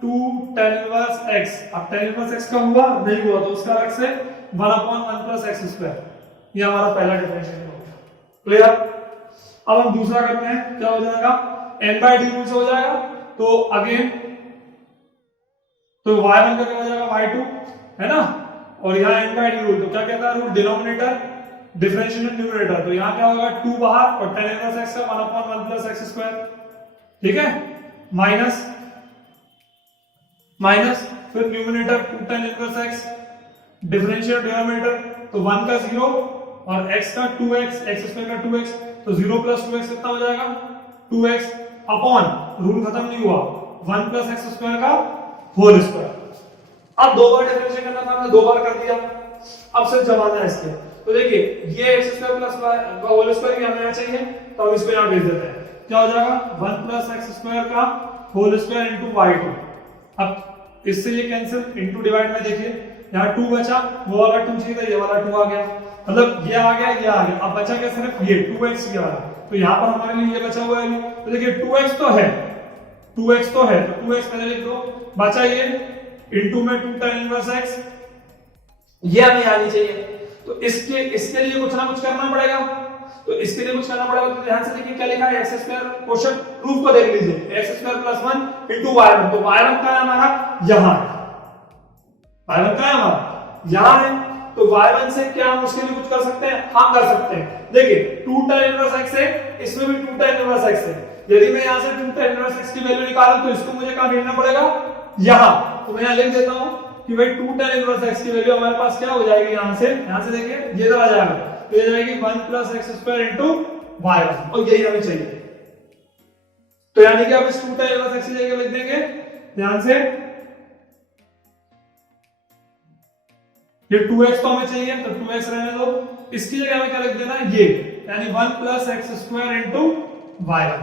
2 tan इनवर्स x, अब tan इनवर्स x का हुआ नहीं हुआ तो उसका अलग से 1/1 + x², ये हमारा पहला डिफरेंशिएशन हो गया, क्लियर। अब हम दूसरा करते हैं, क्या हो जाएगा, n/d रूल से हो जाएगा, तो अगेन तो y1 का क्या हो जाएगा y2, है ना, और यहाँ n/d रूल, तो क्या कहता है रूल, डिनोमिनेटर डिफरेंशिएशन न्यूमरेटर, तो यहाँ क्या होगा 2 बाहर, और tan इनवर्स x का 1/1 + x², ठीक है, माइनस माइनस फिर numerator 2 tan inverse x, differential denominator तो 1 का 0 और x का 2x, x स्क्वायर का 2x, तो 0 प्लस 2x कितना हो जाएगा 2x अपॉन रूल खत्म नहीं हुआ 1 प्लस एक्स स्क्वायर का होल स्क्वायर। अब दो बार डिफरेंशिएट करना था, हमने दो बार कर दिया, अब सिर्फ जमाना है इसके। तो देखिए ये एक्स स्क्वायर प्लस वाई का होल स्क्वायर भी हमें यहाँ चाहिए, तो हम इसको यहाँ भेज देते हैं। क्या हो जाएगा 1 प्लस एक्स स्क्वायर का होल स्क्वायर इनटू y2। अब इससे ये कैंसिल इनटू डिवाइड में देखिए यहाँ 2 बचा, वो वाला 2 चाहिए था, ये वाला 2 आ गया, मतलब ये आ गया ये आ गया। अब बचा क्या सिर्फ ये 2x ये वाला, तो यहाँ पर हमारे लिए ये बचा हुआ है। तो देखिए 2x तो है, 2x तो है, तो 2x पहले लिख दो, बचा ये इनटू में 2 tan इनवर्स x, ये हमें आनी चाहिए। तो इसके लिए कुछ ना कुछ करना पड़ेगा, तो इसके लिए कुछ करना पड़ेगा। तो ध्यान से देखिए क्या लिखा है, x स्क्वायर क्वोशंट प्रूफ को देख लीजिए, x square plus 1 into y1, तो y1 का है हमारा यहाँ है, y1 का है हमारा यहाँ है, तो y1 से क्या हम उसके लिए कुछ कर सकते हैं, हाँ कर सकते हैं। देखिए 2 tan इनवर्स x है, इसमें भी 2 tan इनवर्स x है, यदि मैं यहाँ से 2 tan इनवर्स x की वैल्यू निकालूं तो इसको मुझे कहाँ भेजना पड़ेगा, यहाँ। तो मैं यहाँ लिख देता हूँ कि भाई 2 tan इनवर्स x की वैल्यू हमारे पास क्या हो जाएगी, यहाँ से देखिए ये चला जाएगा, तो ये जाएगी 1 plus x square into y1, और यही हमें चाहिए। तो यानी कि आप इस 2 tan इनवर्स x की जगह लिख देंगे, ध्यान से ये 2x तो हमें चाहिए, तो 2x रहने दो, इसकी जगह हमें क्या लिख देना ये, यानी 1 plus x square into y1।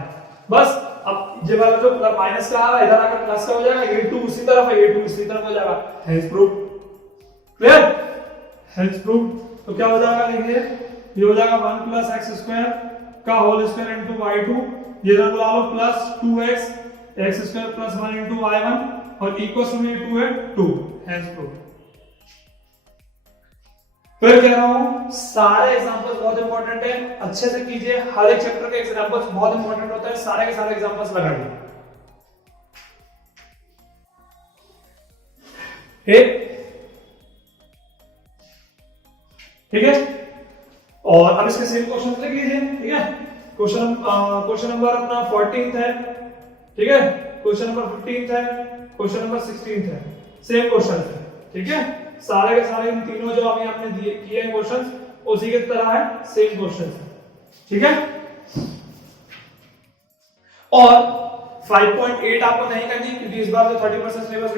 बस अब ये वाला जो माइनस का आ रहा है इधर आकर प्लस का हो जाएगा, ये 2 उसी तरफ है, ये 2 इसी तरफ हो जाएगा, hence proof. Clear, hence proof. तो क्या हो जाएगा देखिए, ये हो जाएगा 1 प्लस एक्स स्क्वायर का होल स्क्वायर इनटू y2, ये इधर बुला लो plus 2x x square plus 1 into y1, और इक्वल्स में 2 है 2, हेंस प्रूफ। फिर कह रहा हूं सारे एग्जांपल्स बहुत इंपॉर्टेंट है, अच्छे से कीजिए, हर एक चैप्टर के एग्जांपल्स बहुत इंपॉर्टेंट होता है, सारे के सारे एग्जांपल्स लगाइए। ठीक है, और अब इसके सेम क्वेश्चन लिख लीजिए। ठीक है, क्वेश्चन नंबर अपना 14th है, ठीक है, क्वेश्चन नंबर 15th है, क्वेश्चन नंबर 16th है, सेम क्वेश्चन है। ठीक है, सारे के सारे इन तीनों जो अभी हमने दिए किए हैं क्वेश्चंस उसी की तरह है, सेम क्वेश्चंस है। ठीक है, और 5.8 आपको नहीं करनी, क्योंकि इस बार जो 30% सिलेबस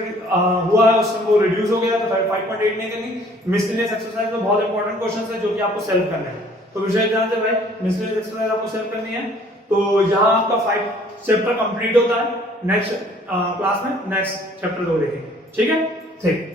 हुआ है उसमें वो रिड्यूस हो गया, तो 5.8 नहीं करनी। मिसलेनियस एक्सरसाइज में बहुत इंपॉर्टेंट क्वेश्चंस है जो कि आपको सॉल्व करने हैं, तो विषय ध्यान से भाई, मिसलेनियस एक्सरसाइज आपको सॉल्व करनी है। तो यहाँ आपका 5 चैप्टर कंप्लीट होता है, नेक्स्ट क्लास में नेक्स्ट चैप्टर 2 देखेंगे। ठीक है, ठीक।